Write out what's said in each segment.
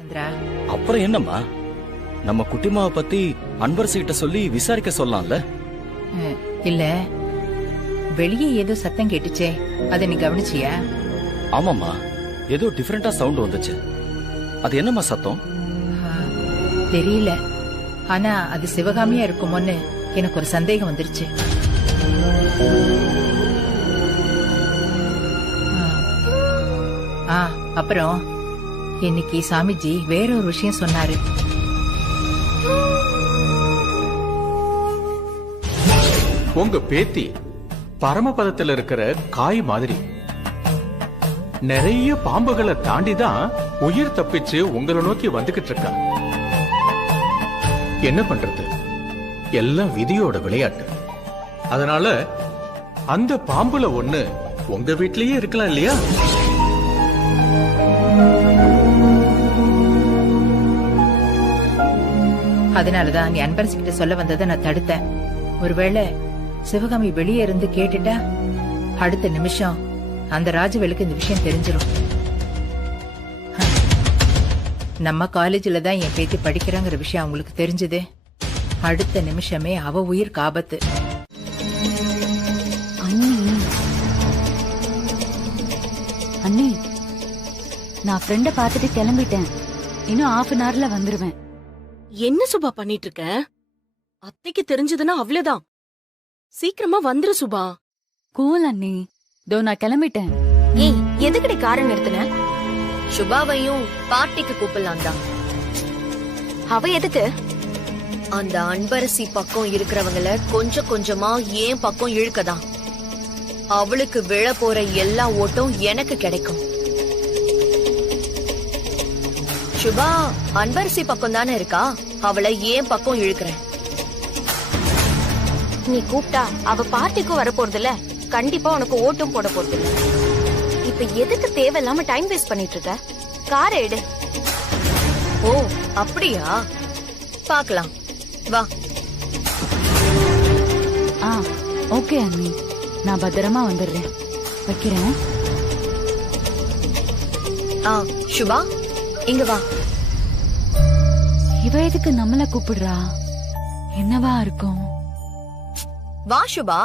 சந்திரா, அப்புறம் என்னம்மா, நம்ம குட்டிமாவை பத்தி அன்பரசு கிட்ட சொல்லி விசாரிக்க சொல்லலாம்ல? இல்ல வெளியே ஏதோ சத்தம் கேட்டுச்சே, அத நீ கவனிச்சியா? ஆமாம்மா, ஏதோ டிஃபரெண்டா சவுண்ட் வந்துச்சு. அது என்னம்மா சத்தம்? தெரியல, ஆனா அது சிவகாமியா இருக்குமோன்னு எனக்கு ஒரு சந்தேகம் வந்துருச்சு. அப்புறம் இன்னைக்கு சாமிஜி வேற ஒரு விஷயம் சொன்னாரு. உங்க பேத்தி பரமபதத்துல இருக்கிற காய் மாதிரி நிறைய பாம்புகளை தாண்டிதான் உயிர் தப்பிச்சு உங்களை நோக்கி வந்துகிட்டு இருக்கா. என்ன பண்றது, எல்லாம் விதியோட விளையாட்டு. அதனால அந்த பாம்புல ஒண்ணு உங்க வீட்லயே இருக்கலாம் இல்லையா? அதனாலதான் நீ அன்பரசு கிட்ட சொல்ல வந்ததை நான் தடுத்தேன். ஒருவேளை சிவகாமி வெளியே இருந்து கேட்டுட்டா அடுத்த நிமிஷம் அந்த ராஜவேலுக்கு இந்த விஷயம் தெரிஞ்சிடும். நம்ம காலேஜில தான் என் பேத்தி படிக்கிறாங்கிற விஷயம் அவங்களுக்கு தெரிஞ்சது, அடுத்த நிமிஷமே அவ உயிர் ஆபத்து. அண்ணி, நான் ஃப்ரெண்ட பாத்துட்டு கிளம்பிட்டேன். இன்னும் ½ an hourல வந்துருவேன். என்ன சுபா பண்ணிட்டு இருக்க? அத்தைக்கு தெரிஞ்சதுன்னா அவ்வளவுதான். சீக்கிரமா வந்துரு சுபா. கூல் அண்ணி, தோ நான் கிளம்பிட்டேன். ஏய், எதுக்கடி காரை நிறுத்தின? சுபாவையும் பார்ட்டிக்கு கூப்பிடலாம் தான். அவ எதுக்கு? அந்த அன்பரசி பக்கம் இருக்கிறவங்கள கொஞ்சம் கொஞ்சமா ஏன் பக்கம் இழுக்கதான். அவளுக்கு விழ போற எல்லா ஓட்டும் எனக்கு கிடைக்கும். சுபா அன்பரசி பக்கம் தானே இருக்கா, அவளை ஏன் பக்கம் இழுக்கிறேன். நீ கூப்பிட்டா அவ பார்ட்டிக்கும் வர போறதில்ல, கண்டிப்பா உனக்கு ஓட்டும் போட போறதில்ல. இப்ப எதுக்கு தேவையில்லாம டைம் வேஸ்ட் பண்ணிட்டு இருக்க? காரை எடு. ஓ அப்படியா, பாக்கலாம், வா. ஓகே அண்ணி, நான் பத்திரமா வந்துடுறேன். வைக்கிறேன். சுபா இங்க வா. இவ எதுக்கு நம்மள கூப்பிடுறா? என்னவா இருக்கும்? வா சுபா.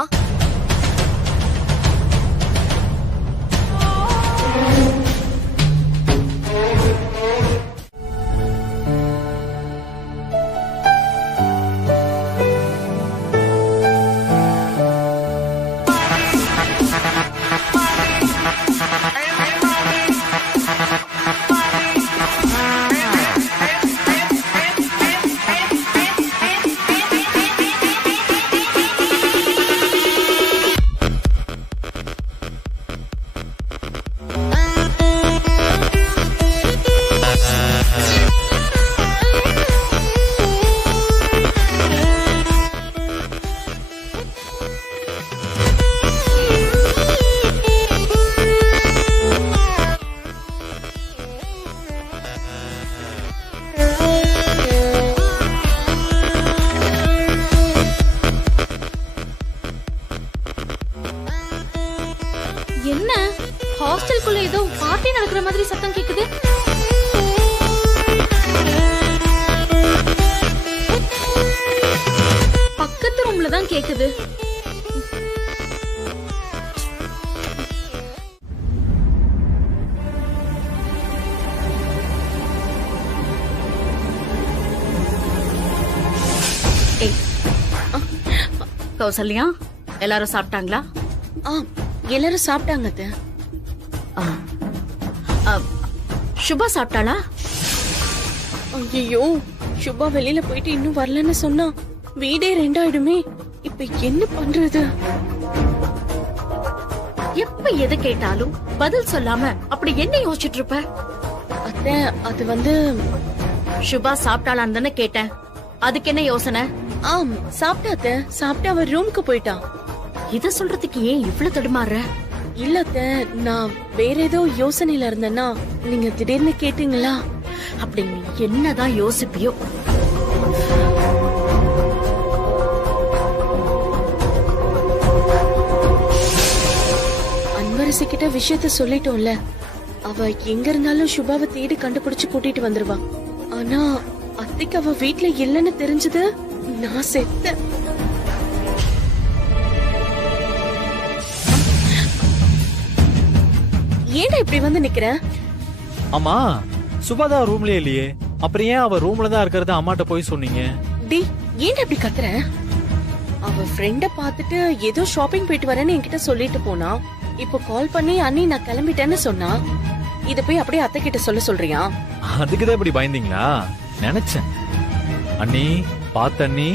என்ன ஹாஸ்டலுக்குள்ள ஏதோ பார்ட்டி நடக்கிற மாதிரி சத்தம் கேக்குது? பக்கத்து ரூம்ல தான் கேக்குது. கௌசல்யா, எல்லாரும் சாப்பிட்டாங்களா? எல்லாரும் சாப்பிட்டாங்க. சுபா சாப்பிட்டாளா? ஐயோ, சுபா வெளியில போயிட்டு இன்னும் வரலன்னு சொன்னா வீடே ரெண்டாயிடுமே. இப்ப என்ன பண்றது? எப்ப எது கேட்டாலும் பதில் சொல்லாம அப்படி என்ன யோசிச்சுட்டு இருப்ப? அத்தை, அது வந்து சுபா சாப்பிட்டாளான்னு தானே கேட்டேன். அதுக்கு என்ன யோசனை? சாப்பிட்டாத்த, சாப்பிட்டு அவ ரூமுக்கு போயிட்டான். இத சொல்றதுக்கு ஏன் இவ்வளவு தடுமாறுற? இல்லத்த, நான் வேற ஏதோ யோசனையில இருந்தேன்னா நீங்க திடீர்னு கேட்டீங்களா? அப்படி நீ என்னதான் யோசிப்பியோ? அன்பரசி கிட்ட விஷயத்த சொல்லிட்டோம்ல, அவ எங்க இருந்தாலும் சுபாவை தேடி கண்டுபிடிச்சு கூட்டிட்டு வந்துருவா. ஆனா அத்தைக்கு அவ வீட்ல இல்லன்னு தெரிஞ்சது நான் செத்தேன். ஏன்டா இப்படி வந்து நிக்கிற? ஆமா, சுபாதா ரூம்லயே இல்லையே, அப்புறம் ஏன் அவ ரூம்ல தான் இருக்கிறத அம்மாட்ட போய் சொன்னீங்க? டி ஏன்டா இப்படி கத்துற? அவ ஃப்ரெண்ட பாத்துட்டு ஏதோ ஷாப்பிங் போயிட்டு வரேன்னு என்கிட்ட சொல்லிட்டு போனா. இப்போ கால் பண்ணி அண்ணி நான் கிளம்பிட்டேன்னு சொன்னா. இத போய் அப்படியே அத்தை கிட்ட சொல்றியா? அதுக்குதான் இப்படி பயந்தீங்களா? நினைச்சேன். அண்ணி பாத்த அண்ணி,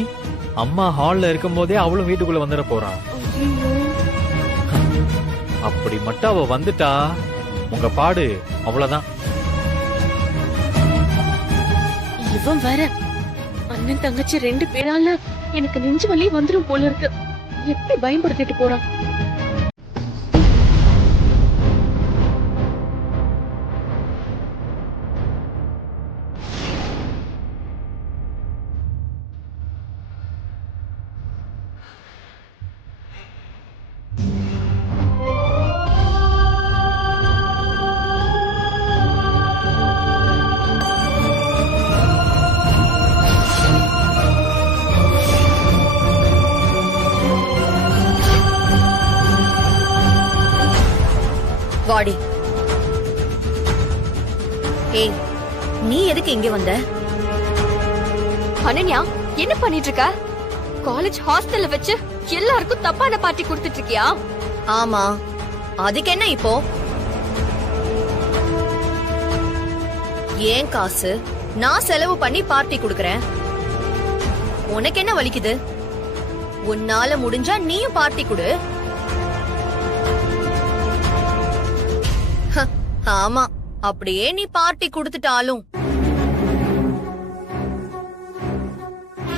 அம்மா ஹால்ல இருக்கும் போதே அவளும் வீட்டுக்குள்ள வந்துட போறான். அப்படி மட்டும் அவ வந்துட்டா உங்க பாடு அவ்வளவுதான். இவன் வேற அண்ணன் தங்கச்சி 2 பேரால எனக்கு நெஞ்சு வலி வந்துரும் போல இருக்கு. எப்படி பயன்படுத்திட்டு போறான். வாடி. ஏய், நீ எதுக்கு இங்க வந்த? அனன்யா, என்ன பண்ணிட்டு இருக்க? காலேஜ் ஹாஸ்டல்ல வச்சு எல்லாருக்கும் தப்பான பார்ட்டி கொடுத்துட்டு இருக்கியா? ஆமா, அதுக்கு என்ன இப்போ? ஏன் காசு நான் செலவு பண்ணி பார்ட்டி கொடுக்கறேன். உனக்கு என்ன வலிக்குது? உன்னால முடிஞ்சா நீயும் பார்ட்டி கொடு. ஆமா, அப்படியே நீ பார்ட்டி கொடுத்துட்டாலும்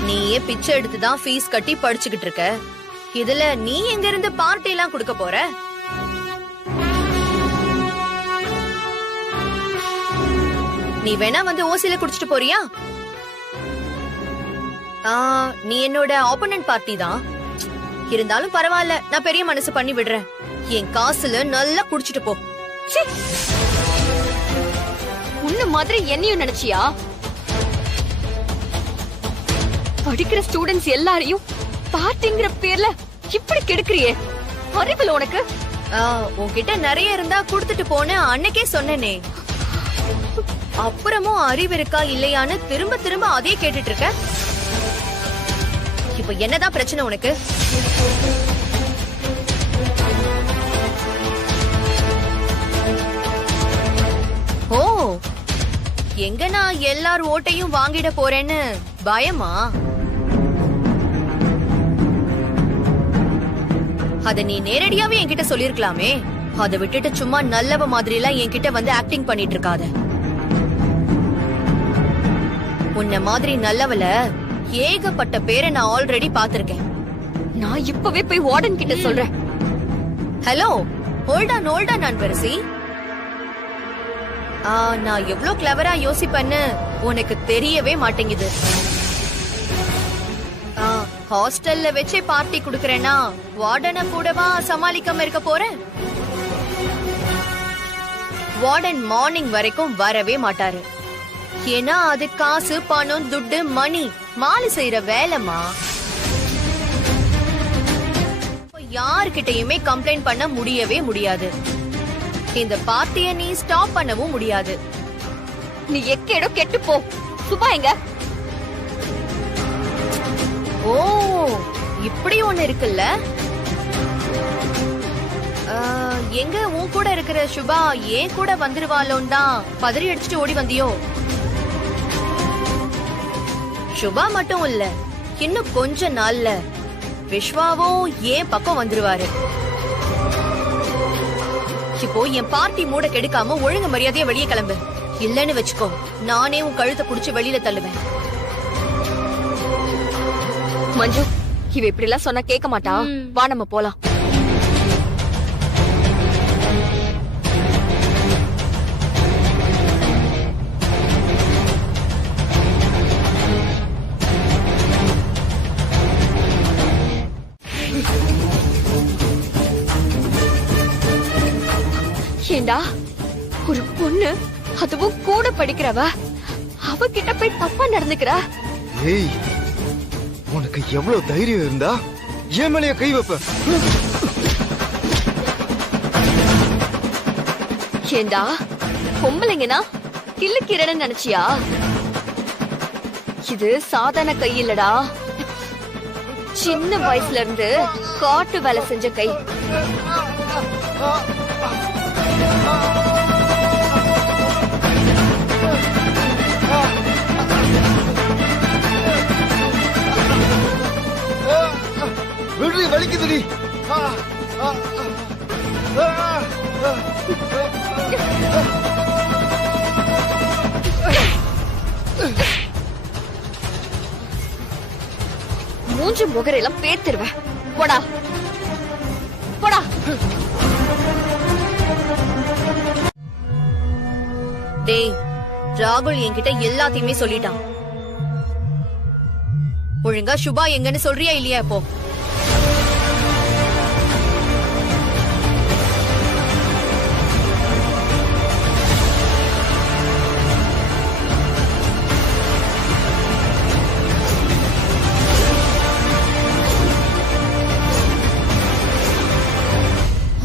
நீயே பிச்சை எடுத்துதான் ஃபீஸ் கட்டி படிச்சுக்கிட்டு இருக்க. இதுல நீ எங்க இருந்து பார்ட்டி எல்லாம் கொடுக்க போற? நீ வேணா வந்து ஓசில குடிச்சிட்டு போறியா? நீ என்னோட ஆப்போனன்ட் பார்ட்டி தான். இருந்தாலும் பரவாயில்ல, நான் பெரிய மனசு பண்ணி விடுறேன். என் காசுல நல்லா குடிச்சிட்டு போ. உன்ன மாதிரி என்னையும் நினைச்சியா? படிக்கிற ஸ்டூடெண்ட்ஸ் எல்லாரையும் பார்ட்டிங்கிற பேர்ல இப்படி கெடுக்கிறியே, அறிவில்ல உனக்கு? உன்கிட்ட நிறைய இருந்தா குடுத்துட்டு போன அன்னைக்கே சொன்னேனே. அப்புறமும் அறிவு இருக்கா இல்லையான்னு திரும்ப திரும்ப அதே கேட்டுட்டு இருக்க. இப்ப என்னதான் பிரச்சனை உனக்கு? ஓ, எங்க நான் எல்லார் ஓட்டையும் வாங்கிட போறேன்னு பயமா? அத நீ நேரடியாவே என்கிட்ட சொல்லிருக்கலாமே. அத விட்டுட்டு சும்மா நல்லவ மாதிரி எல்லாம் என்கிட்ட வந்து ஆக்டிங் பண்ணிட்டு இருக்காத. உன்ன மாதிரி நல்லவல ஏகப்பட்ட பேரை நான் ஆல்ரெடி பாத்திருக்கேன். நான் இப்பவே போய் வார்டன் கிட்ட சொல்றேன். Hello, hold on Anbarasi. நான் எவ்வளவு கிளவரா யோசிப்பேன்னு உனக்கு தெரியவே மாட்டேங்குது. ஹாஸ்டல்ல வச்சே பார்ட்டி குடுக்கறேன்னா வார்டனை கூடவா சமாளிக்காம இருக்க போறேன்? வார்டன் மார்னிங் வரைக்கும் வரவே மாட்டாரு. ஏன்னா அது காசு, பணம், துட்டு, மணி மாலு செய்யற வேலைமா. யாருக்கிட்டையுமே கம்ப்ளைண்ட் பண்ண முடியவே முடியாது. இந்த பார்ட்டிய நீ ஸ்டாப் பண்ணவும் முடியாது. நீ எக்கேடோ கெட்டு போ. சுபா எங்க? ஓ, இப்படி ஒண்ணு இருக்குல்ல. எங்க உன் கூட இருக்கிற சுபா ஏன் கூட வந்துருவாளோன்னு தான் பதறி அடிச்சுட்டு ஓடி வந்தியோ? சுபா மட்டும் இல்ல, இன்னும் கொஞ்ச நாள்ல விஸ்வாவும் ஏன் பக்கம் வந்துருவாரு. இப்போ என் பார்ட்டி மூட கெடுக்காம ஒழுங்கு மரியாதையா வெளியே கிளம்பு. இல்லன்னு வச்சுக்கோ, நானே உன் கழுத்தை புடிச்சு வெளியில தள்ளுவேன். மஞ்சு, இவ இப்படி எல்லாம் சொன்னா கேட்க மாட்டா. வா நம்ம போலாம். ஏண்டா, ஒரு பொண்ணு, அதுவும் கூட படிக்கிறவ, அவகிட்ட போய் தப்பா நடந்துக்கிறா. ஏய், உனக்கு எவ்வளவு தைரியம் இருந்தா என் மேலயே கை வைப்ப? ஏண்டா பொம்பளைங்கன்னா கிள்ளுக்கிறன்னு நினைச்சியா? இது சாதாரண கை இல்லடா, சின்ன வயசுல இருந்து காட்டு வேலை செஞ்ச கை. விடுறி, வலிக்குதுடி. மூன்று முகரெல்லாம் பேத்துருவேன். போடா போடா. டேய், ராகுல் என்கிட்ட எல்லாத்தையுமே சொல்லிட்டான். ஒழுங்கா சுபா எங்கன்னு சொல்றியா இல்லையா? இப்போ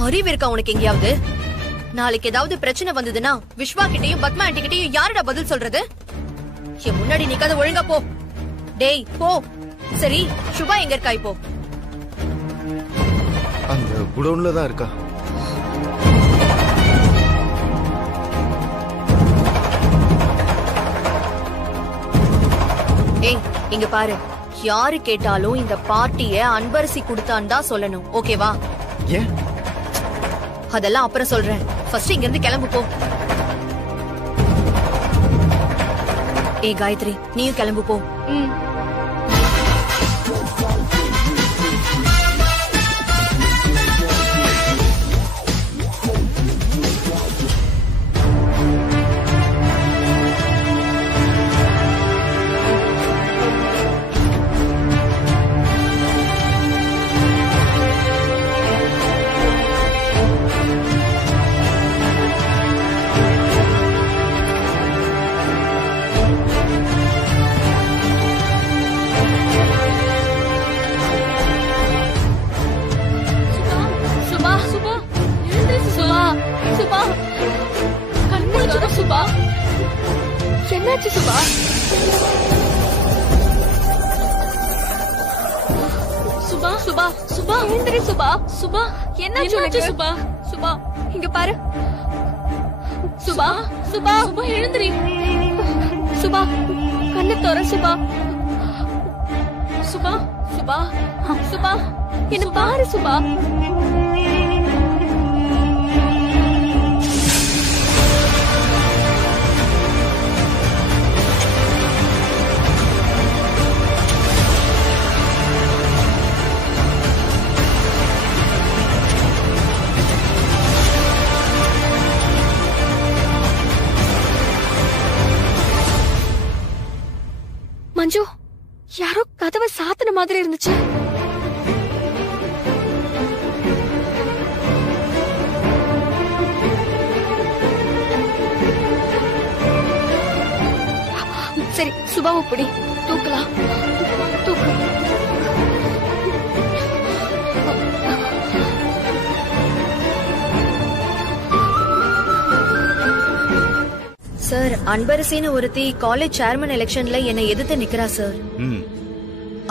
அறிவு இருக்கா உனக்கு எங்கேயாவது? நாளைக்கு ஏதாவது பிரச்சனை வந்ததுன்னா விஸ்வா கிட்டயும் பத்மா ஆண்டி கிட்டயும் யாருடா பதில் சொல்றது? என் முன்னாடி நிக்காத, ஒழுங்கா போ. டேய் போ. சரி, சுபா எங்க இருக்கா இப்போ? அந்த குடோன்ல தான் இருக்கா. ஏய், இங்க பாரு, யாரு கேட்டாலும் இந்த பார்ட்டிய அன்பரசி கொடுத்தான்னு தான் சொல்லணும், ஓகேவா? ஏன்? அதெல்லாம் அப்புறம் சொல்றேன். ஃபர்ஸ்ட் இங்க இருந்து கிளம்பு போ. ஏய் காயத்ரி, நீயும் கிளம்பு போ. என்னாச்சு சுபா? சுபா சுபா சுபா எழுந்திரி சுபா. சுபா என்னாச்சு உனக்கு? சுபா சுபா இங்க பாரு. சுபா சுபா சுபா எழுந்திரி. சுபா கண்ணை தோற. சுபா சுபா சுபா சுபா என்ன பாரு. சுபா மஞ்சு, யாரோ கதவை சாத்தின மாதிரி இருந்துச்சு. சரி, சுபாவை பிடி, தூக்கலாம். தூக்கு. சார், அன்பரசின்னு ஒருத்தி காலேஜ் சேர்மன் எலெக்ஷன்ல என்னை எதிர்த்து நிக்கிறா சார்.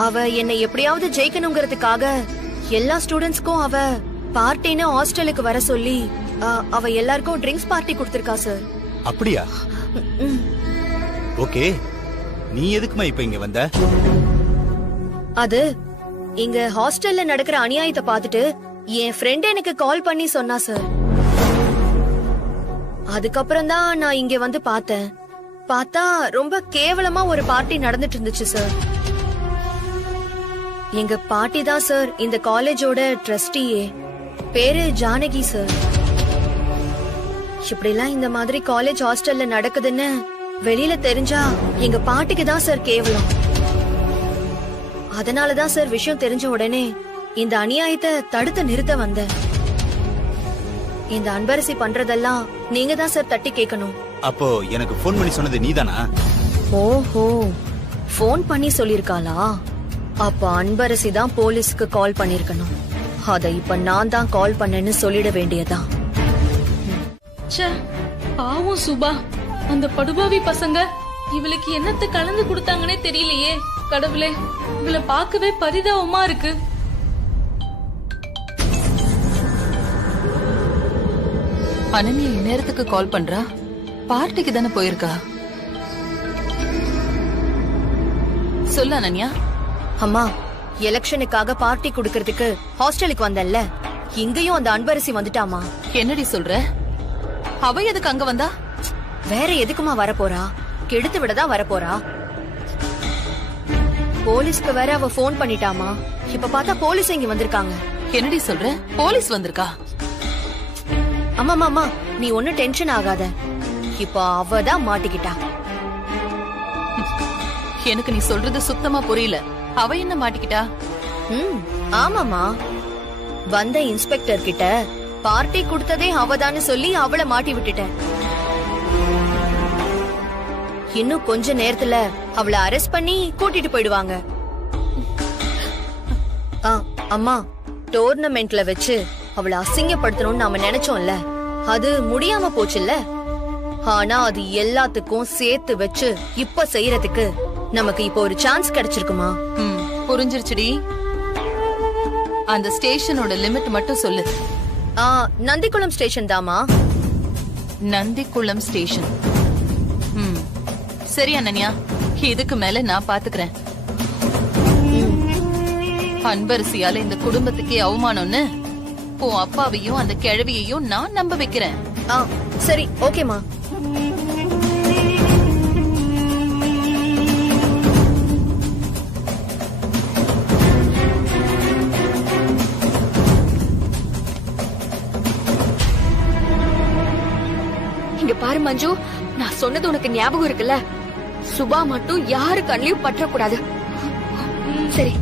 அவ என்னை எப்படியாவது ஜெயிக்கணுங்கிறதுக்காக எல்லா ஸ்டூடெண்ட்ஸ்க்கும் அவ பார்ட்டின்னு ஹாஸ்டலுக்கு வர சொல்லி அவ எல்லாருக்கும் ட்ரிங்க்ஸ் பார்ட்டி கொடுத்திருக்கா சார். அப்படியா? ஓகே, நீ எதுக்குமா இப்ப இங்க வந்த? அது இங்க ஹாஸ்டல்ல நடக்கிற அநியாயத்தை பார்த்துட்டு என் ஃப்ரெண்ட் எனக்கு கால் பண்ணி சொன்னா சார். அதுக்கப்புறம் தான் நான் இங்க வந்து பார்த்தேன். பார்த்தா ரொம்ப கேவலமா ஒரு பார்ட்டி நடந்துட்டு இருந்துச்சு சார். எங்க பாட்டி தான் சார் இந்த காலேஜோட ட்ரஸ்டியே. பேரு ஜானகி சார். இப்படிலாம் இந்த மாதிரி காலேஜ் ஹாஸ்டல்ல நடக்குதுன்னு வெளியில தெரிஞ்சா எங்க பாட்டிக்கு தான் சார் கேவலம். அதனாலதான் சார் விஷயம் தெரிஞ்ச உடனே இந்த அநியாயத்தை தடுத்து நிறுத்த வந்தேன். இந்த அன்பரசி பண்றதெல்லாம் நீங்க தான் சார் தட்டி கேட்கணும். அப்போ எனக்கு ஃபோன் பண்ணி சொன்னது நீதானா? ஓஹோ, ஃபோன் பண்ணி சொல்லிருக்காளா? அப்ப அன்பரசி தான் போலீஸ்க்கு கால் பண்ணிருக்கணும். அத இப்ப நான் தான் கால் பண்ணேன்னு சொல்லிட வேண்டியதான். ச்சே, பாவம் சுபா. அந்த படுபாவி பசங்க இவளுக்கு என்னத்தை கலந்து கொடுத்தாங்கன்னே தெரியலையே. கடவுளே, இவளை பார்க்கவே பரிதாபமா இருக்கு. அனன்யா இந்நேரத்துக்கு கால் பண்றா? பார்ட்டிக்கு தானே போயிருக்கா? சொல்லு அனன்யா. அம்மா, எலெக்ஷனுக்காக பார்ட்டி குடுக்கறதுக்கு ஹாஸ்டலுக்கு வந்தல்ல, இங்கேயும் அந்த அன்பரசி வந்துட்டாமா. என்னடி சொல்ற? அவ எதுக்கு அங்க வந்தா? வேற எதுக்குமா வரப்போறா? கெடுத்து விடதான் வரப்போறா. போலீஸ்க்கு வேற அவ போன் பண்ணிட்டாமா. இப்ப பார்த்தா போலீஸ் இங்க வந்திருக்காங்க. என்னடி சொல்ற? போலீஸ் வந்திருக்கா? அம்மா, நீ ஒன்னும் டென்ஷன் ஆகாத. இப்ப அவதான் மாட்டிக்கிட்டா. எனக்கு நீ சொல்றது சுத்தமா புரியல. அவ என்ன மாட்டிக்கிட்டா? ஆமாமா, வந்த இன்ஸ்பெக்டர் கிட்ட பார்ட்டி கொடுத்ததே அவதான்னு சொல்லி அவளை மாட்டி விட்டுட்டேன். இன்னும் கொஞ்ச நேரத்துல அவளை அரெஸ்ட் பண்ணி கூட்டிட்டு போயிடுவாங்க. அம்மா, டோர்னமெண்ட்ல வச்சு அவளை அசிங்கப்படுத்தணும்னு நாம நினைச்சோம்ல, அது முடியாம போச்சுல்ல. ஆனா அது எல்லாத்துக்கும் சேர்த்து வச்சு இப்ப செய்யறதுக்கு நமக்கு இப்போ ஒரு சான்ஸ் கிடைச்சிருக்குமா? புரிஞ்சிருச்சுடி. அந்த ஸ்டேஷனோட லிமிட் மட்டும் சொல்லு. நந்திக்குளம் ஸ்டேஷன் தாமா. நந்திக்குளம் ஸ்டேஷன். சரி அனன்யா, இதுக்கு மேல நான் பாத்துக்கிறேன். அன்பரசியால இந்த குடும்பத்துக்கே அவமானம்னு உன் அப்பாவையும் அந்த கிழவியையும் நான் நம்ப வைக்கிறேன். சரி, ஓகேமா. இங்க பாரு மஞ்சு, நான் சொன்னது உனக்கு ஞாபகம் இருக்குல்ல? சுபா மட்டும் யாரு கண்ணிலையும் பற்றக்கூடாது. சரி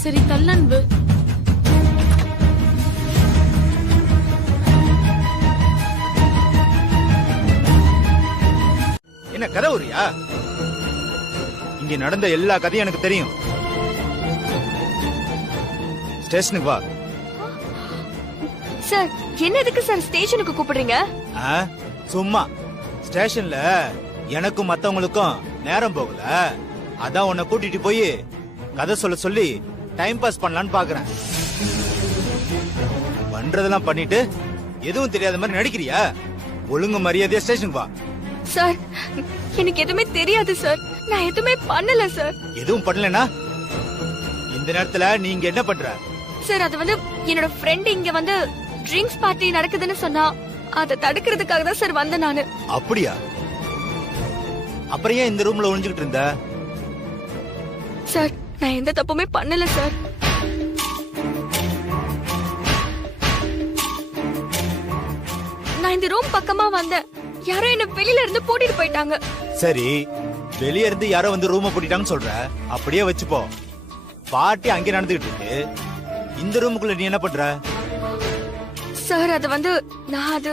சரி, தள்ளன்பு. என்ன கதை ஊரியா? இங்க நடந்த எல்லா கதையும் எனக்கு தெரியும். ஸ்டேஷனுக்கு வா. சார், என்ன எதுக்கு சார் ஸ்டேஷனுக்கு கூப்பிடுறீங்க? சும்மா ஸ்டேஷன்ல எனக்கும் மத்தவங்களுக்கும் நேரம் போகல, அதான் உன்னை கூட்டிட்டு போய் கதை சொல்ல சொல்லி டைம் பாஸ் பண்ணலான்னு பாக்குறேன். பண்றதெல்லாம் பண்ணிட்டு எதுவும் தெரியாத மாதிரி நடிக்கிறியா? ஒழுங்கு மரியாதையா ஸ்டேஷனுக்கு வா. சார், எனக்கு எதுவுமே தெரியாது சார். நான் எதுவுமே பண்ணல சார். எதுவும் பண்ணலனா இந்த நேரத்துல நீங்க என்ன பண்ற? சார், அது வந்து என்னோட ஃப்ரெண்ட் இங்க வந்து ட்ரிங்க்ஸ் பார்ட்டி நடக்குதுன்னு சொன்னா, அதை தடுக்கிறதுக்காக தான் சார் வந்தேன் நானு. அப்படியா? அப்புறம் ஏன் இந்த ரூம்ல ஒளிஞ்சுக்கிட்டு இருந்த? சார், நான் எந்த தப்புமே பண்ணல சார். நான் இந்த ரூம் பக்கமா வந்தேன். யாரோ என்ன வெளியில இருந்து பூட்டிட்டு போயிட்டாங்க. சரி, வெளிய இருந்து யாரோ வந்து ரூம பூட்டிட்டாங்கன்னு சொல்ற, அப்படியே வச்சுப்போ. பார்ட்டி அங்கே நடந்துகிட்டு இருக்கு, இந்த ரூமுக்குள்ள நீ என்ன பண்ற? சார், அது வந்து நான் அது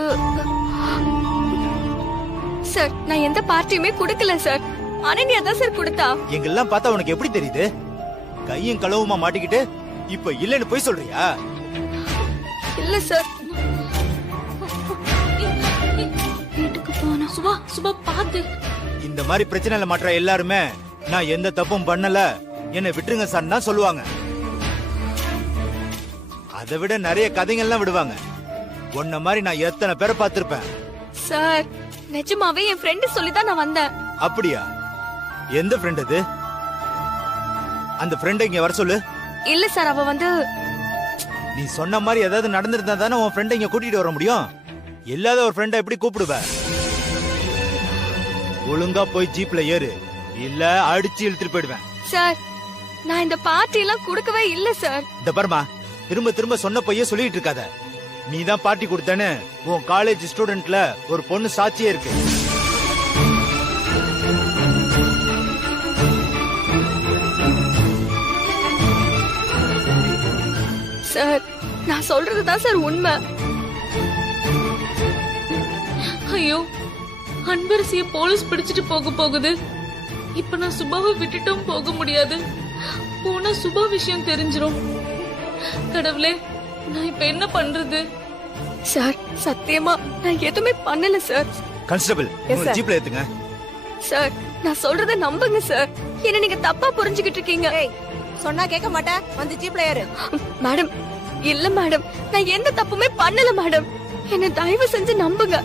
சார், நான் எந்த பார்ட்டியுமே கொடுக்கல சார். அனன்யா தான் சார் கொடுத்தா. எங்கெல்லாம் பார்த்தா உனக்கு எப்படி தெரியுது? கையும் களவுமா மாட்டிக்கிட்டு இப்ப இல்லன்னு போய் சொல்றியா? இல்ல சார். வீட்டுக்கு போனா சுபா சுபா பாத்து. இந்த மாதிரி பிரச்சனைல மாற்ற எல்லாருமே நான் எந்த தப்பும் பண்ணல, என்ன விட்டுருங்க சார் தான் சொல்லுவாங்க. அதை விட நிறைய கதைகள்லாம் விடுவாங்க. உன்ன மாதிரி நான் எத்தனை பேரை பார்த்திருப்பேன். சார், நிஜமாவே என் ஃப்ரெண்ட் சொல்லிதான் நான் வந்தேன். அப்படியா? எந்த ஃப்ரெண்ட் அது? அந்த ஃப்ரெண்ட் இங்க வர சொல்லு. இல்ல சார், அவ வந்து நீ சொன்ன மாதிரி ஏதாவது நடந்திருந்தா தானே உன் ஃப்ரெண்ட் இங்க கூட்டிட்டு வர முடியும். இல்லாத ஒரு ஃப்ரெண்ட எப்படி கூப்பிடுவ? ஒழுங்கா போய் ஜீப்ல ஏறு, இல்ல அடிச்சு இழுத்துட்டு போயிடுவேன். சார், நான் இந்த பார்ட்டி எல்லாம் கொடுக்கவே இல்ல சார். இந்த பர்மா, திரும்ப திரும்ப சொன்ன பைய சொல்லிட்டு இருக்காத. நீ தான் பார்ட்டி கொடுத்தேன்னு உன் காலேஜ் ஸ்டூடெண்ட்ல ஒரு பொண்ணு சாட்சியே இருக்கு. சார், நான் சொல்றதுதான் சார் உண்மை. ஐயோ, அன்பரசிய போலீஸ் பிடிச்சிட்டு போக போகுது. இப்ப நான் சுபாவை விட்டுட்டும் போக முடியாது. போனா சுபா விஷயம் தெரிஞ்சிரும். கடவுளே, நான் இப்ப என்ன பண்றது? சார், சத்தியமா நான் எதுவுமே பண்ணல சார். கான்ஸ்டபிள், ஜீப்ல ஏத்துங்க. சார், நான் சொல்றத நம்புங்க சார். என்ன நீங்க தப்பா புரிஞ்சுகிட்டு இருக்கீங்க. சொன்னா கேட்க மாட்டேன், வந்து ஜீப்ல ஏறு. மேடம், இல்ல மேடம், நான் எந்த தப்புமே பண்ணல மேடம். என்ன தயவு செஞ்சு நம்புங்க.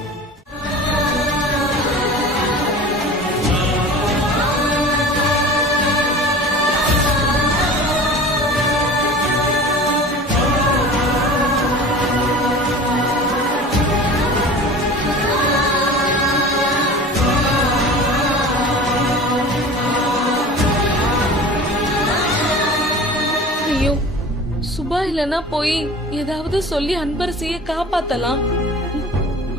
ஐயோ, சுபா இல்லனா போய் ஏதாவது சொல்லி அன்பரசிய காப்பாத்தலாம்.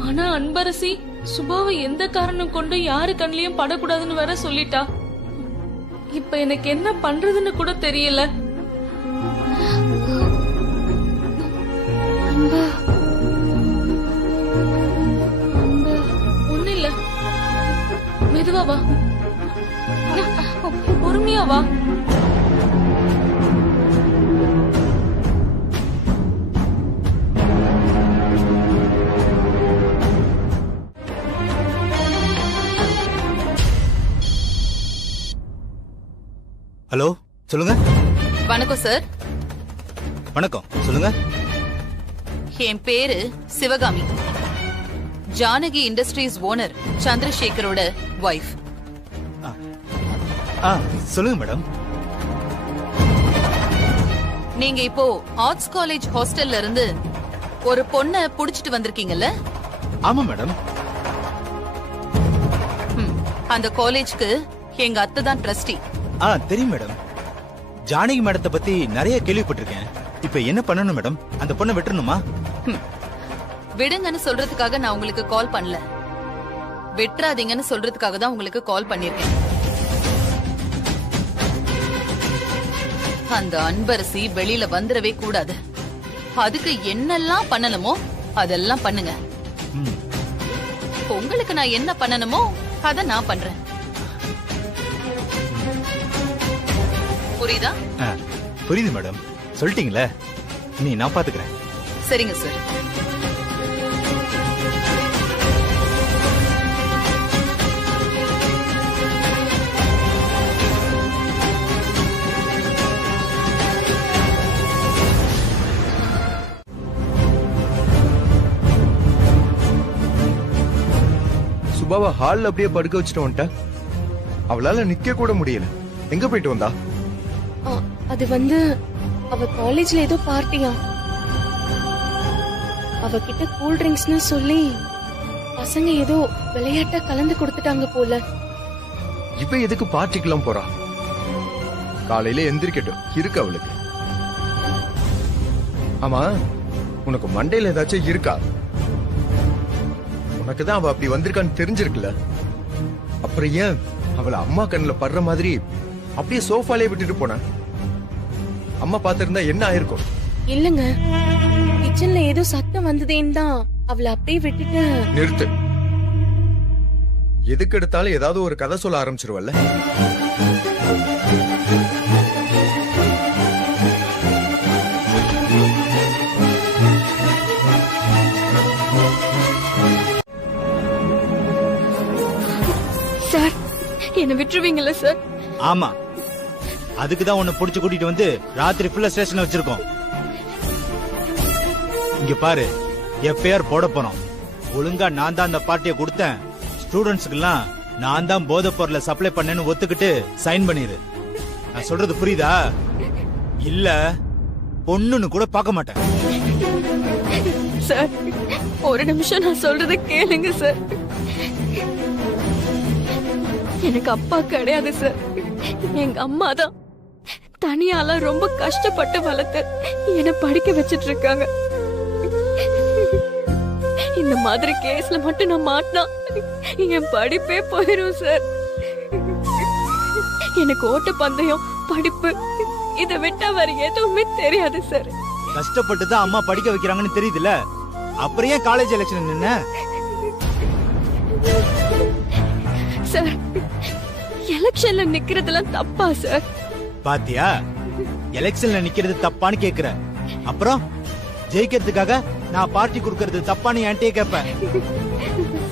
ஆனா அன்பரசி சுபாவை எந்த காரணம் கொண்டு யாரு கண்ணிலையும் படக்கூடாதுன்னு வேற சொல்லிட்டா. இப்ப எனக்கு என்ன பண்றதுன்னு கூட தெரியல. ஒண்ணு இல்ல, மெதுவா வா, பொறுமையா வா. ஹலோ, சொல்லுங்க. வணக்கம் சார். வணக்கம், சொல்லுங்க. என் பேரு சிவகாமி, ஜானகி இண்டஸ்ட்ரீஸ் ஓனர் சந்திரசேகரோட வைஃப். சொல்லுங்க மேடம். நீங்க இப்போ ஆர்ட்ஸ் காலேஜ் ஹாஸ்டல்ல இருந்து ஒரு பொண்ண புடிச்சிட்டு வந்திருக்கீங்கல்ல? ஆமா மேடம். அந்த காலேஜ்க்கு எங்க அத்தை தான் ட்ரஸ்டி. தெரியும் மேடம். ஜானகி மேடத்தை பத்தி நிறைய கேள்விப்பட்டிருக்கேன். இப்ப என்ன பண்ணணும் மேடம்? அந்த பொண்ணை விட்டுறணுமா? விடுங்கன்னு சொல்றதுக்காக நான் உங்களுக்கு கால் பண்ணல, விட்டுறாதீங்கன்னு சொல்றதுக்காக தான் உங்களுக்கு கால் பண்ணிருக்கேன். அந்த அன்பரசி வெளியில வந்துடவே கூடாது. அதுக்கு என்னெல்லாம் பண்ணணுமோ அதெல்லாம் பண்ணுங்க. உங்களுக்கு நான் என்ன பண்ணணுமோ அத நான் பண்றேன். புரியுதா? புரியுது மேடம். சொல்லிட்டீங்களே, நீ நான் பாத்துக்கிறேன். சரிங்க சார். சுபாவா ஹால்ல அப்படியே படுக்க வச்சுட்டு வந்துட்டேன். அவளால நிக்க கூட முடியல. எங்க போயிட்டு வந்தா? அது வந்து அவ காலேஜ்ல ஏதோ பார்ட்டியா, அவகிட்ட கூல் ட்ரிங்க்ஸ்னு சொல்லி பசங்க ஏதோ விளையாட்டா கலந்து கொடுத்துட்டாங்க போல. இப்ப எதுக்கு பார்ட்டிக்கெல்லாம் போறா? காலையில எந்திரிக்கட்டும், இருக்கு அவளுக்கு. ஆமா, உனக்கு மண்டையில ஏதாச்சும் இருக்கா? உனக்கு தான் அவ அப்படி வந்திருக்கான்னு தெரிஞ்சிருக்குல்ல, அப்புறம் ஏன் அவளை அம்மா கண்ணுல படுற மாதிரி அப்படியே சோஃபாலே விட்டுட்டு போன? அம்மா பாத்திருந்தா என்ன ஆயிருக்கும்? இல்லங்க, கிச்சன்ல ஏதோ சத்தம் வந்ததேன்னு தான் அவளை அப்படியே விட்டுட்டு. நிறுத்து. எதுக்கு எடுத்தாலும் ஏதாவது ஒரு கதை சொல்ல ஆரம்பிச்சிருவல்ல. சார், என்ன விட்டுருவீங்களா சார்? ஆமா, அதுக்குதான் உன்னை புடிச்சு கூட்டிட்டு வந்து ராத்திரி ஃபுல்லா ஸ்டேஷன்ல வச்சிருக்கோம். இங்க பாரு, எஃப்ஐஆர் போட போறோம். ஒழுங்கா நான் தான் அந்த பார்ட்டியை கொடுத்தேன், ஸ்டூடெண்ட்ஸ்க்கு எல்லாம் நான் தான் போதைப் பொருளை சப்ளை பண்ணேன்னு ஒத்துக்கிட்டு சைன் பண்ணிரு. நான் சொல்றது புரியுதா? இல்ல பொண்ணுன்னு கூட பார்க்க மாட்டேன். சார், ஒரு நிமிஷம் நான் சொல்றத கேளுங்க சார். எனக்கு அப்பா கிடையாது சார். எங்க அம்மா தான் தனியால ரொம்ப கஷ்டப்பட்டு வளர்த்து என்ன படிக்க வச்சிட்டு இருக்காங்க. இந்த மாதிரி கேஸ்ல மட்டும் நான் மாட்டினா என் படிப்பே போயிரும் சார். எனக்கு ஓட்ட பந்தயம், படிப்பு இதை விட்டா வேற எதுவுமே தெரியாது சார். கஷ்டப்பட்டு தான் அம்மா படிக்க வைக்கிறாங்கன்னு தெரியுதுல, அப்புறம் ஏன் காலேஜ் எலெக்ஷன் நின்ன? சார் எலெக்ஷன்ல நிக்கிறதெல்லாம் தப்பா சார்? பாத்தியா, எலெக்ஷன்ல நிக்கிறது தப்பான்னு கேக்குற, அப்புறம் ஜெயிக்கிறதுக்காக நான் பார்ட்டி கொடுக்கறது தப்பான்னு என்கிட்டயே கேப்ப.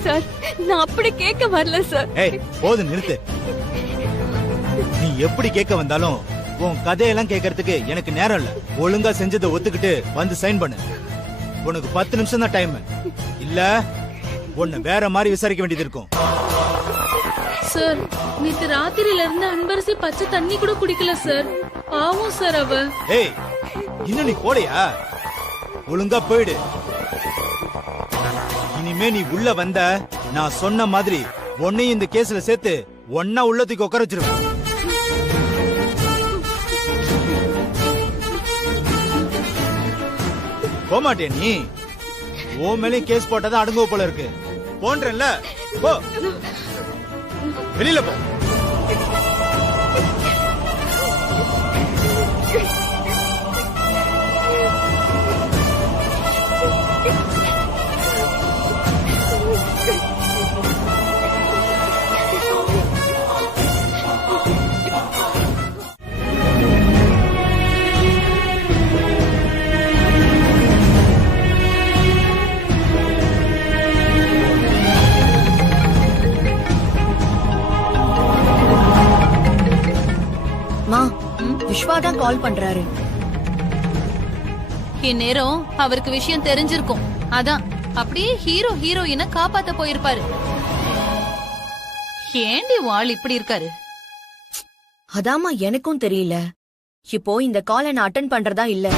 சார் நான் அப்படி கேட்க வரல சார். ஏய் போது நிறுத்து. நீ எப்படி கேட்க வந்தாலும் உன் கதையெல்லாம் கேட்கறதுக்கு எனக்கு நேரம் இல்ல. ஒழுங்கா செஞ்சதை ஒத்துக்கிட்டு வந்து சைன் பண்ணு. உனக்கு 10 நிமிஷம் தான் டைம், இல்ல உன்னை வேற மாதிரி விசாரிக்க வேண்டியது இருக்கும். சார் நேத்து ராத்திரில இருந்து அன்பரசி பச்சை தண்ணி கூட குடிக்கல சார். பாவம் சார் அவ. ஏய் இன்னும் நீ போலையா? ஒழுங்கா போயிடு. இனிமே நீ உள்ள வந்த நான் சொன்ன மாதிரி உன்னையும் இந்த கேஸ்ல சேர்த்து ஒன்னா உள்ளத்துக்கு உட்கார வச்சிருவேன். போமாட்டே நீ? ஓ மேலே கேஸ் போட்டதா அடங்குவ போல இருக்கு. போன்றேன்ல, போ வெளியில போ. விஸ்வாதான் கால் பண்றாரு. இந்நேரம் அவருக்கு விஷயம் தெரிஞ்சிருக்கும். அதான் அப்படியே ஹீரோ ஹீரோயினை காப்பாத்த போயிருப்பாரு. ஏண்டி வாள் இப்படி இருக்காரு? அதாமா எனக்கும் தெரியல. இப்போ இந்த காலை நான் அட்டென்ட் பண்றதா இல்ல.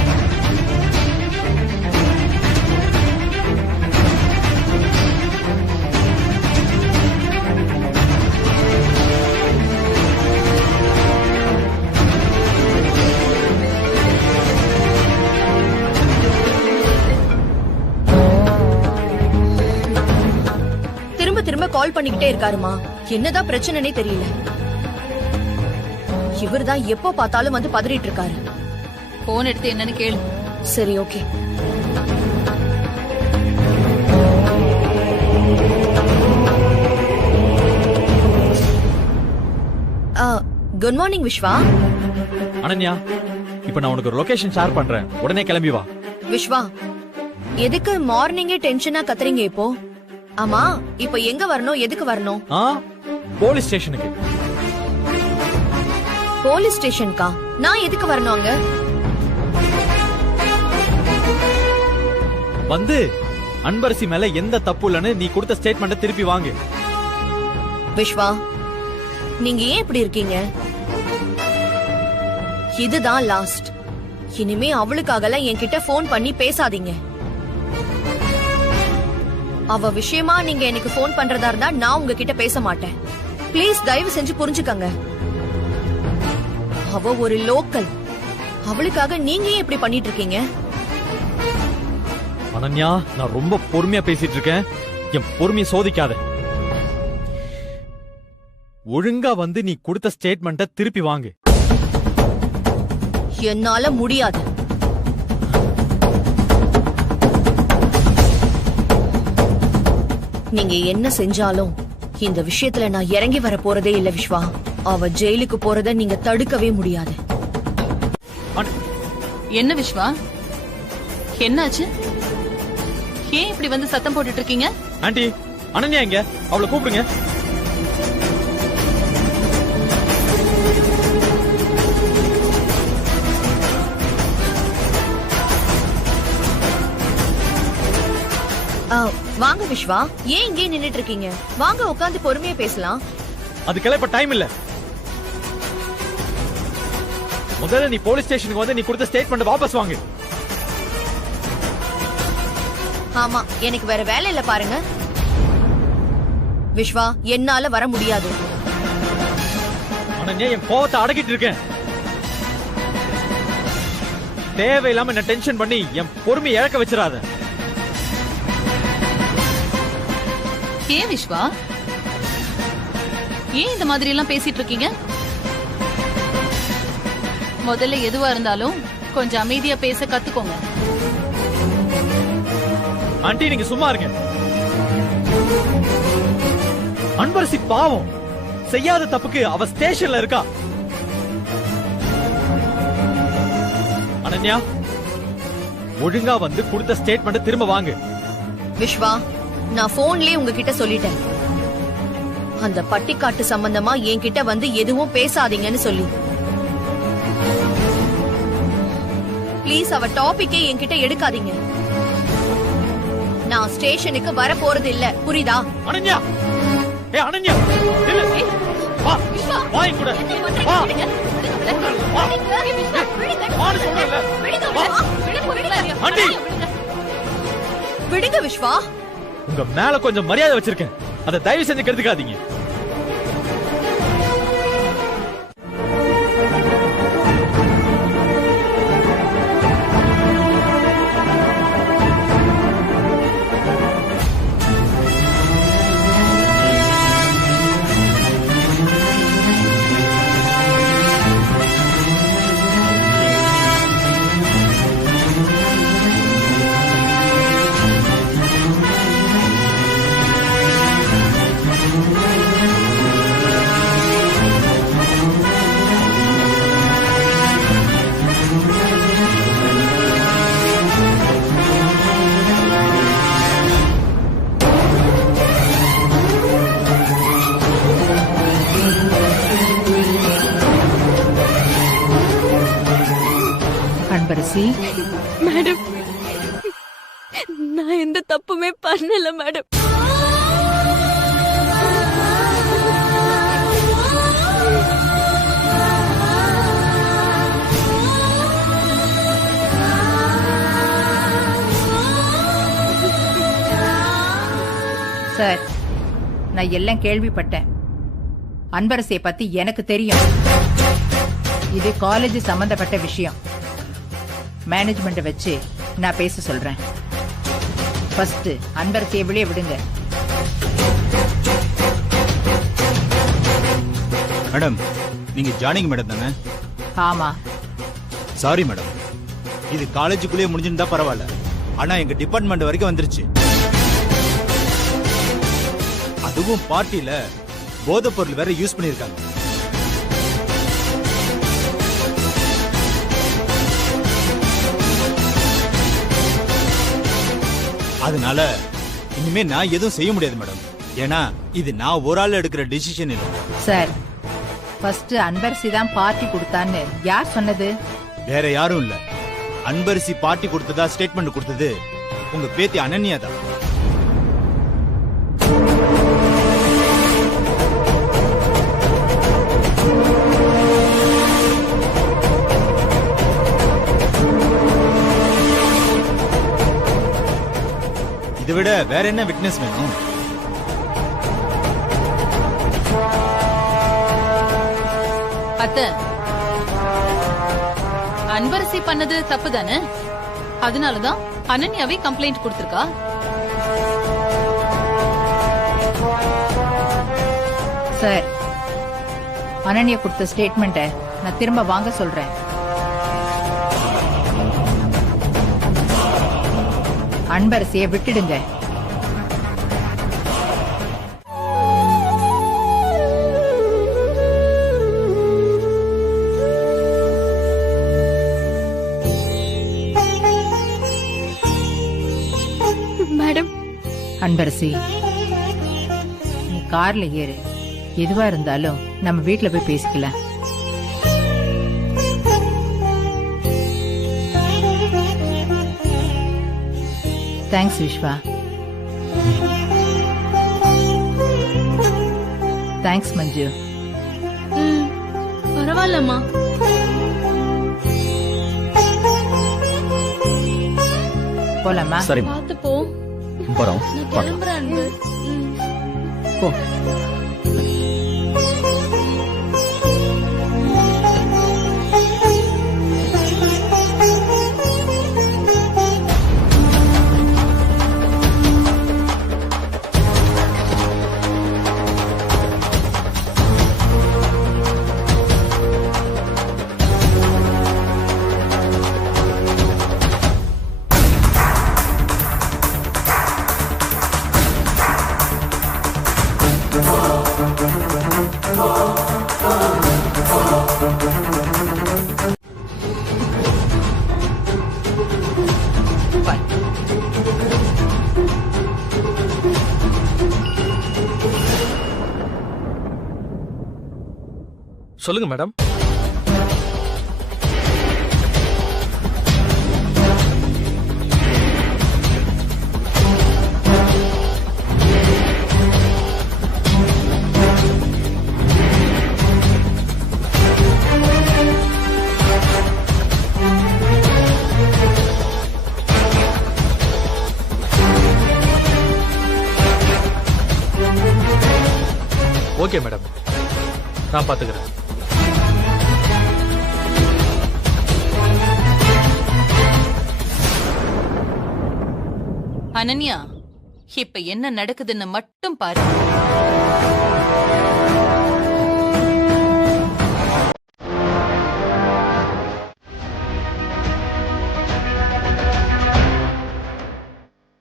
திரும்ப கால் பண்ணிக்கிட்டே இருக்காருமா. என்னதான் பிரச்சனைனே தெரியல. இவர்தான் எப்போ பார்த்தாலும் வந்து பதறிட்டு இருக்காரு. போன் எடுத்து என்னன்னு கேளு. சரி okay. Good morning Viswa. Ananya, இப்ப நான் உனக்கு ஒரு லொகேஷன் ஷேர் பண்றேன், உடனே கிளம்பி வா. விஸ்வா, எதுக்கு மார்னிங்கே டென்ஷனா கத்துறீங்க இப்போ? ஆமா, இப்ப எங்க வரணும், எதுக்கு வரணும்? போலீஸ் ஸ்டேஷனுக்கு. போலீஸ் ஸ்டேஷனுக்கா? நான் எதுக்கு வரணும் அங்க? வந்து அன்பரசி மேல எந்த தப்பு இல்லன்னு நீ கொடுத்த ஸ்டேட்மெண்ட திருப்பி வாங்கு. விஸ்வா, நீங்க ஏன் இப்படி இருக்கீங்க? இதுதான் லாஸ்ட். இனிமே அவளுக்காகலாம் என்கிட்ட போன் பண்ணி பேசாதீங்க. அவ விஷயமா நீங்க எனக்கு போன் பண்றதா இருந்தா நான் உங்ககிட்ட பேச மாட்டேன். ப்ளீஸ் தயவு செஞ்சு புரிஞ்சுக்கங்க. அவ ஒரு லோக்கல். அவளுக்காக நீங்க ஏன் இப்படி பண்ணிட்டு இருக்கீங்க? அனன்யா, நான் ரொம்ப பொறுமையா பேசிட்டு இருக்கேன். என் பொறுமையை சோதிக்காத. ஒழுங்கா வந்து நீ கொடுத்த ஸ்டேட்மெண்ட திருப்பி வாங்கு. என்னால முடியாது. நீங்க என்ன செஞ்சாலும் இந்த விஷயத்துல நான் இறங்கி வர போறதே இல்ல விஸ்வா. அவ ஜெயிலுக்கு போறத நீங்க தடுக்கவே முடியாது. என்ன விஸ்வா, என்னாச்சு? ஏன் இப்படி வந்து சத்தம் போட்டுட்டு இருக்கீங்க? ஆண்டி, அனன்யா எங்க? அவளை கூப்பிடுங்க. வாங்க விஸ்வா, ஏன் இங்கே நின்னுட்டு இருக்கீங்க? வாங்க உட்கார்ந்து பொறுமையா பேசலாம். அதுக்கெல்லாம் இப்ப டைம் இல்ல. முதல்ல நீ போலீஸ் ஸ்டேஷனுக்கு வந்து நீ கொடுத்த ஸ்டேட்மெண்ட் வாபஸ் வாங்கு. ஆமா, எனக்கு வேற வேலை இல்ல பாருங்க. விஸ்வா, என்னால வர முடியாது. அனன்யா, என் கோவத்தை அடக்கிட்டு இருக்கேன். தேவையில்லாம என்ன டென்ஷன் பண்ணி என் பொறுமையை இழக்க வச்சிடாத. ஏன் விஸ்வா, ஏன் இந்த மாதிரி எல்லாம் பேசிட்டு இருக்கீங்க? முதல்ல எதுவா இருந்தாலும் கொஞ்சம் அமைதியா பேச கத்துக்கோங்க. ஆண்டி, நீங்க சும்மா இருங்க. அன்பரசி பாவம், செய்யாத தப்புக்கு அவ ஸ்டேஷன்ல இருக்கா. அனன்யா, ஒழுங்கா வந்து கொடுத்த ஸ்டேட்மெண்ட் திரும்ப வாங்கு. விஸ்வா, நான் போன்லயே உங்ககிட்ட சொல்லிட்டேன், அந்த பட்டிக்காட்டு சம்பந்தமா என்கிட்ட வந்து எதுவும் பேசாதீங்கன்னு சொல்லி. ப்ளீஸ் அவ டாபிக்கே என்கிட்ட எடுக்காதீங்க. நான் ஸ்டேஷனுக்கு வர போறது இல்ல, புரியுதா? அனன்யா, அனன்யா, நில்லு. வா, வா என் கூட. வா. வா. வான்னு சொல்றேன்ல. வா. ஆண்டி. விடுங்க விஸ்வா. உங்க மேல கொஞ்சம் மரியாதை வச்சிருக்கேன், அதை தயவு செஞ்சு கெடுத்துக்காதீங்க. அன்பரசி, மேடம், நான் எந்த தப்புமே பண்ணல மேடம். சார், நான் எல்லாம் கேள்விப்பட்டேன். அன்பரசியை பத்தி எனக்கு தெரியும். இது காலேஜ் சம்பந்தப்பட்ட விஷயம். மேனேஜ்மெண்ட் வச்சு நான் பேச சொல்றேன். ஃபர்ஸ்ட் அன்பரசியை வெளியே விடுங்க. மேடம், நீங்க ஜானிங் மேடம் தானே? ஆமா. சாரி மேடம், இது காலேஜுக்குள்ளேயே முடிஞ்சிருந்தா பரவாயில்ல, ஆனா எங்க டிபார்ட்மெண்ட் வரைக்கும் வந்துருச்சு. அதுவும் பார்ட்டில போதைப் பொருள் வேற யூஸ் பண்ணிருக்காங்க. அதனால இனிமே நான் எதுவும் செய்ய முடியாது மேடம். ஏன்னா இது நான் ஒரு ஆள் எடுக்கிற டிசிஷன் இல்லை. சார், ஃபர்ஸ்ட் அன்பரசி தான் பார்ட்டி கொடுத்தான்னு யார் சொன்னது? வேற யாரும் இல்ல. அன்பரசி பார்ட்டி கொடுத்ததா ஸ்டேட்மெண்ட் கொடுத்தது உங்க பேத்தி அனன்யா தான். இதை விட வேற என்ன விட்னஸ் வேணும்? அத்தை, அன்பரசி பண்ணது தப்பு தானே? அதனாலதான் அனன்யாவே கம்ப்ளைண்ட் கொடுத்திருக்கா. சார், அனன்யா கொடுத்த ஸ்டேட்மெண்ட்டை நான் திரும்ப வாங்க சொல்றேன். அன்பரசியை விட்டுடுங்க. மேடம், அன்பரசி, நீ கார்ல ஏறு. எதுவா இருந்தாலும் நம்ம வீட்ல போய் பேசிக்கலாம். தேங்க்ஸ் விஸ்வா. தேங்க்ஸ் மஞ்சு. பரவாயில்லம்மா. போலாமா? சரி, பார்த்து போ. போறோம். நான் கிளம்புறேன் அன்பு. போ. Oh சொல்லுங்க மேடம். ஓகே மேடம், நான் பாத்துக்கிறேன். அனன்யா, இப்ப என்ன நடக்குதுன்னு மட்டும் பாரு.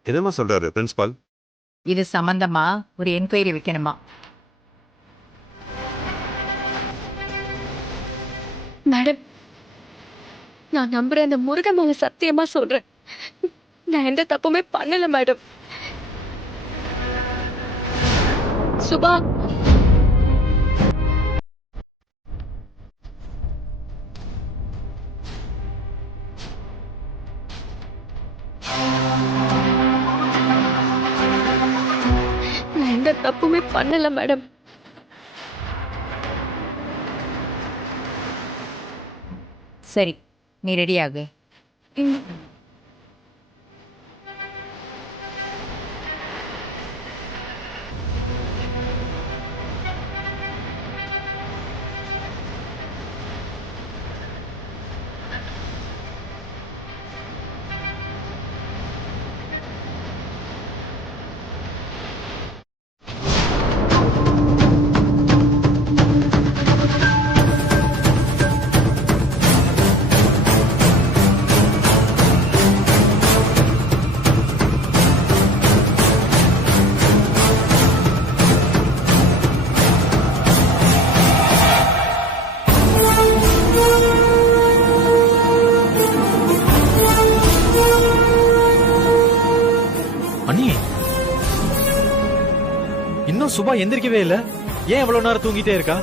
என்னமா சொல்றாரு பிரின்சிபால்? இது சம்பந்தமா ஒரு என்கொயரி வைக்கணுமா? மேடம், நான் நம்புறேன், அந்த முருகன் மேல சத்தியமா சொல்றேன், நான் எந்த தப்புமே பண்ணல மேடம். சுபா, நான் எந்த தப்புமே பண்ணல மேடம். சரி, நீ ரெடியாகு. இன்னும் சுபா எந்திரிக்கவே இல்ல. ஏன் இவ்வளவு நேரம் தூங்கிட்டே இருக்கா?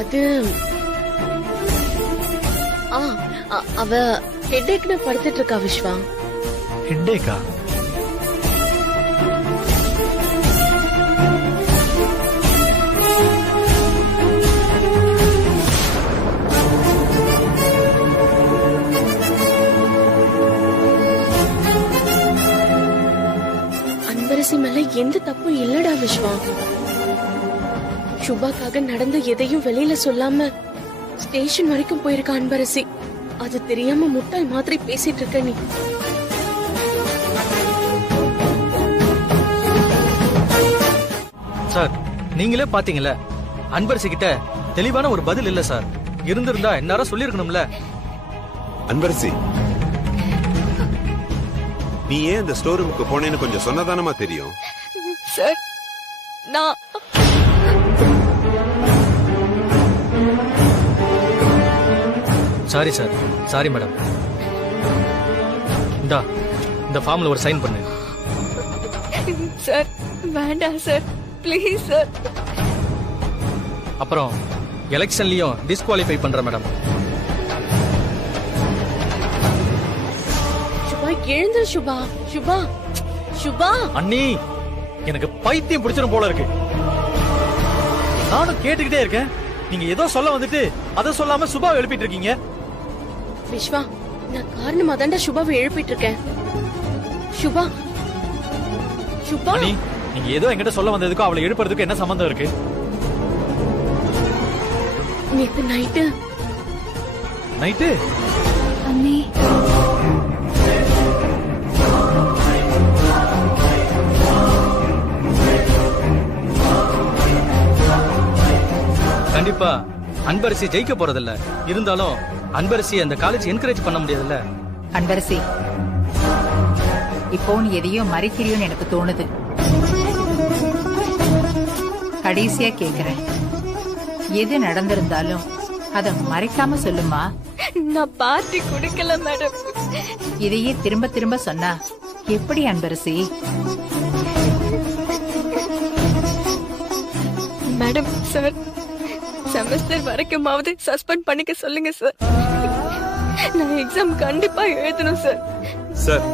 அது அவ ஹெட்டேக்னு படுத்துட்டு இருக்கா விஸ்வா. ஹெட்டேக்கா? அன்பரசி மேல எந்த தப்பும் இல்லடா விஸ்வா. சுபாக்காக நடந்த எதையும் வெளியில சொல்லாம ஸ்டேஷன் வரைக்கும் போயிருக்க அன்பரசி. அது தெரியாம முட்டாள் மாதிரி பேசிட்டு இருக்க நீ. சார், நீங்களே பாத்தீங்கல்ல, அன்பரசி கிட்ட தெளிவான ஒரு பதில் இல்ல சார். இருந்திருந்தா எல்லாரும் சொல்லிருக்கணும்ல. அன்பரசி, நீ ஏன் அந்த ஸ்டோர் ரூமுக்கு போனேன்னு கொஞ்சம் சொன்னதானமா தெரியும். சார், நான் சாரி சார். Sorry madam. இந்த ஃபார்ம்ல ஒரு சைன் பண்ணு. சார், வேண்டாம் சார், ப்ளீஸ் சார். அப்புறம் எலெக்ஷன்லயும் டிஸ்குவாலிஃபை பண்ற மேடம். சுபா, எழுந்து சுபா. சுபா, சுபா. அண்ணி, எனக்கு பைத்தியம் பிடிச்சிரும் போல இருக்கு. நானும் கேட்டுக்கிட்டே இருக்கேன். நீங்க ஏதோ சொல்ல வந்துட்டு அதை சொல்லாம சுபாவை எழுப்பிட்டு இருக்கீங்க. விஸ்வா, நான் காரணமா தாண்டா சுபாவை எழுப்பிட்டு இருக்கேன். சுபா, சுபா. நீங்க ஏதோ என்கிட்ட சொல்ல வந்ததுக்கும் அவளை எழுப்புறதுக்கு என்ன சம்பந்தம் இருக்கு? நேத்து நைட்டு அண்ணி, கண்டிப்பா அன்பரசி ஜெயிக்க போறதில்ல. இருந்தாலும் அன்பரசி அந்த காலேஜ் என்கரேஜ் பண்ண முடியாதுல்ல. அன்பரசி, இப்போ நீ எதையோ மறைக்கிறியோன்னு எனக்கு தோணுது. கடைசியா கேக்குறேன், எது நடந்திருந்தாலும் அத மறைக்காம சொல்லுமா. நான் பார்ட்டி குடிக்கல மேடம். இதையே திரும்ப திரும்ப சொன்னா எப்படி அன்பரசி? மேடம் சார் செமஸ்டர் வரைக்குமாவது சஸ்பெண்ட் பண்ணிக்க சொல்லுங்க சார். நான் எக்ஸாம் கண்டிப்பா எழுதணும் சார். சார்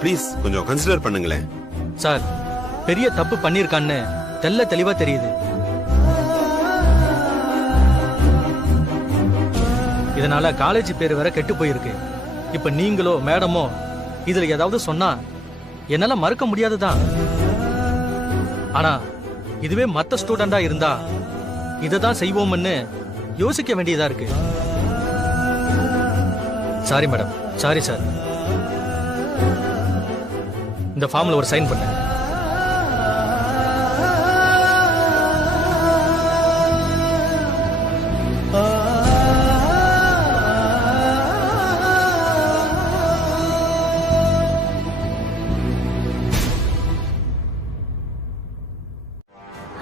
ப்ளீஸ் கொஞ்சம் கன்சிடர் பண்ணுங்களேன். சார் பெரிய தப்பு பண்ணிருக்கான்னு தெளிவா தெரியுது. இதனால காலேஜ் பேர் வேற கெட்டு போயிருக்கு. இப்ப நீங்களோ மேடமோ இதுல ஏதாவது சொன்னா என்னால மறுக்க முடியாதுதான். ஆனா இதுவே மத்த ஸ்டூடெண்டா இருந்தா இததான் செய்வோம்னு யோசிக்க வேண்டியதா இருக்கு. Sorry madam, sorry sir. இந்த ஃபார்ம்ல ஒரு சைன் பண்ணு.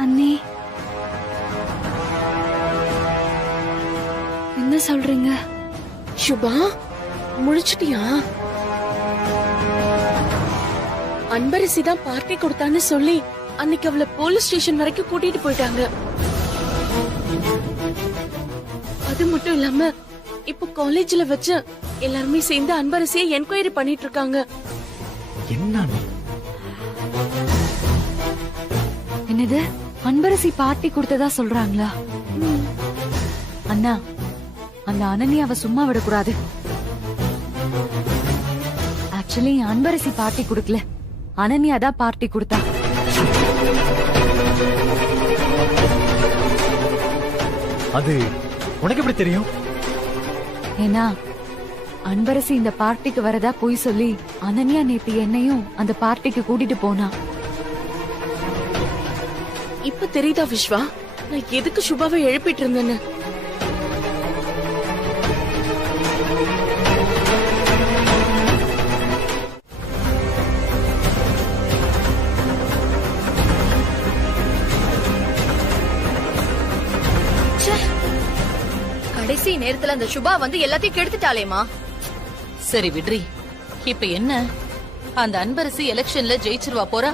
அண்ணி என்ன சொல்றீங்க? சுபா முழிச்சிட்டியா? அன்பரசி தான் பார்ட்டி கொடுத்தான்னு சொல்லி அன்னைக்கு அவளை போலீஸ் ஸ்டேஷன் வரைக்கும் கூட்டிட்டு போயிட்டாங்க. அது மட்டும் இல்லாம இப்ப காலேஜ்ல வச்சு எல்லாருமே சேர்ந்து அன்பரசியை என்கொயரி பண்ணிட்டு இருக்காங்க. என்ன என்னது அன்பரசி பார்ட்டி கொடுத்ததா சொல்றாங்களா? அண்ணா அந்த அனன்யாவை சும்மா விடக்கூடாது. ஆக்சுவலி அன்பரசி பார்ட்டி கொடுக்கல, அனன்யா தான் பார்ட்டி கொடுத்தா. அது உனக்கு எப்படி தெரியும்? ஏன்னா அன்பரசி இந்த பார்ட்டிக்கு வரதா போய் சொல்லி அனன்யா நேத்து என்னையும் அந்த பார்ட்டிக்கு கூட்டிட்டு போனா. இப்ப தெரியுதா விஸ்வா நான் எதுக்கு சுபாவை எழுப்பிட்டு இருந்தேன்னு? கடைசி நேரத்துல அந்த சுபா வந்து எல்லாத்தையும் கெடுத்துட்டாளேமா. சரி விட்ரி. இப்ப என்ன, அந்த அன்பரசி எலெக்ஷன்ல ஜெயிச்சிருவா போறா?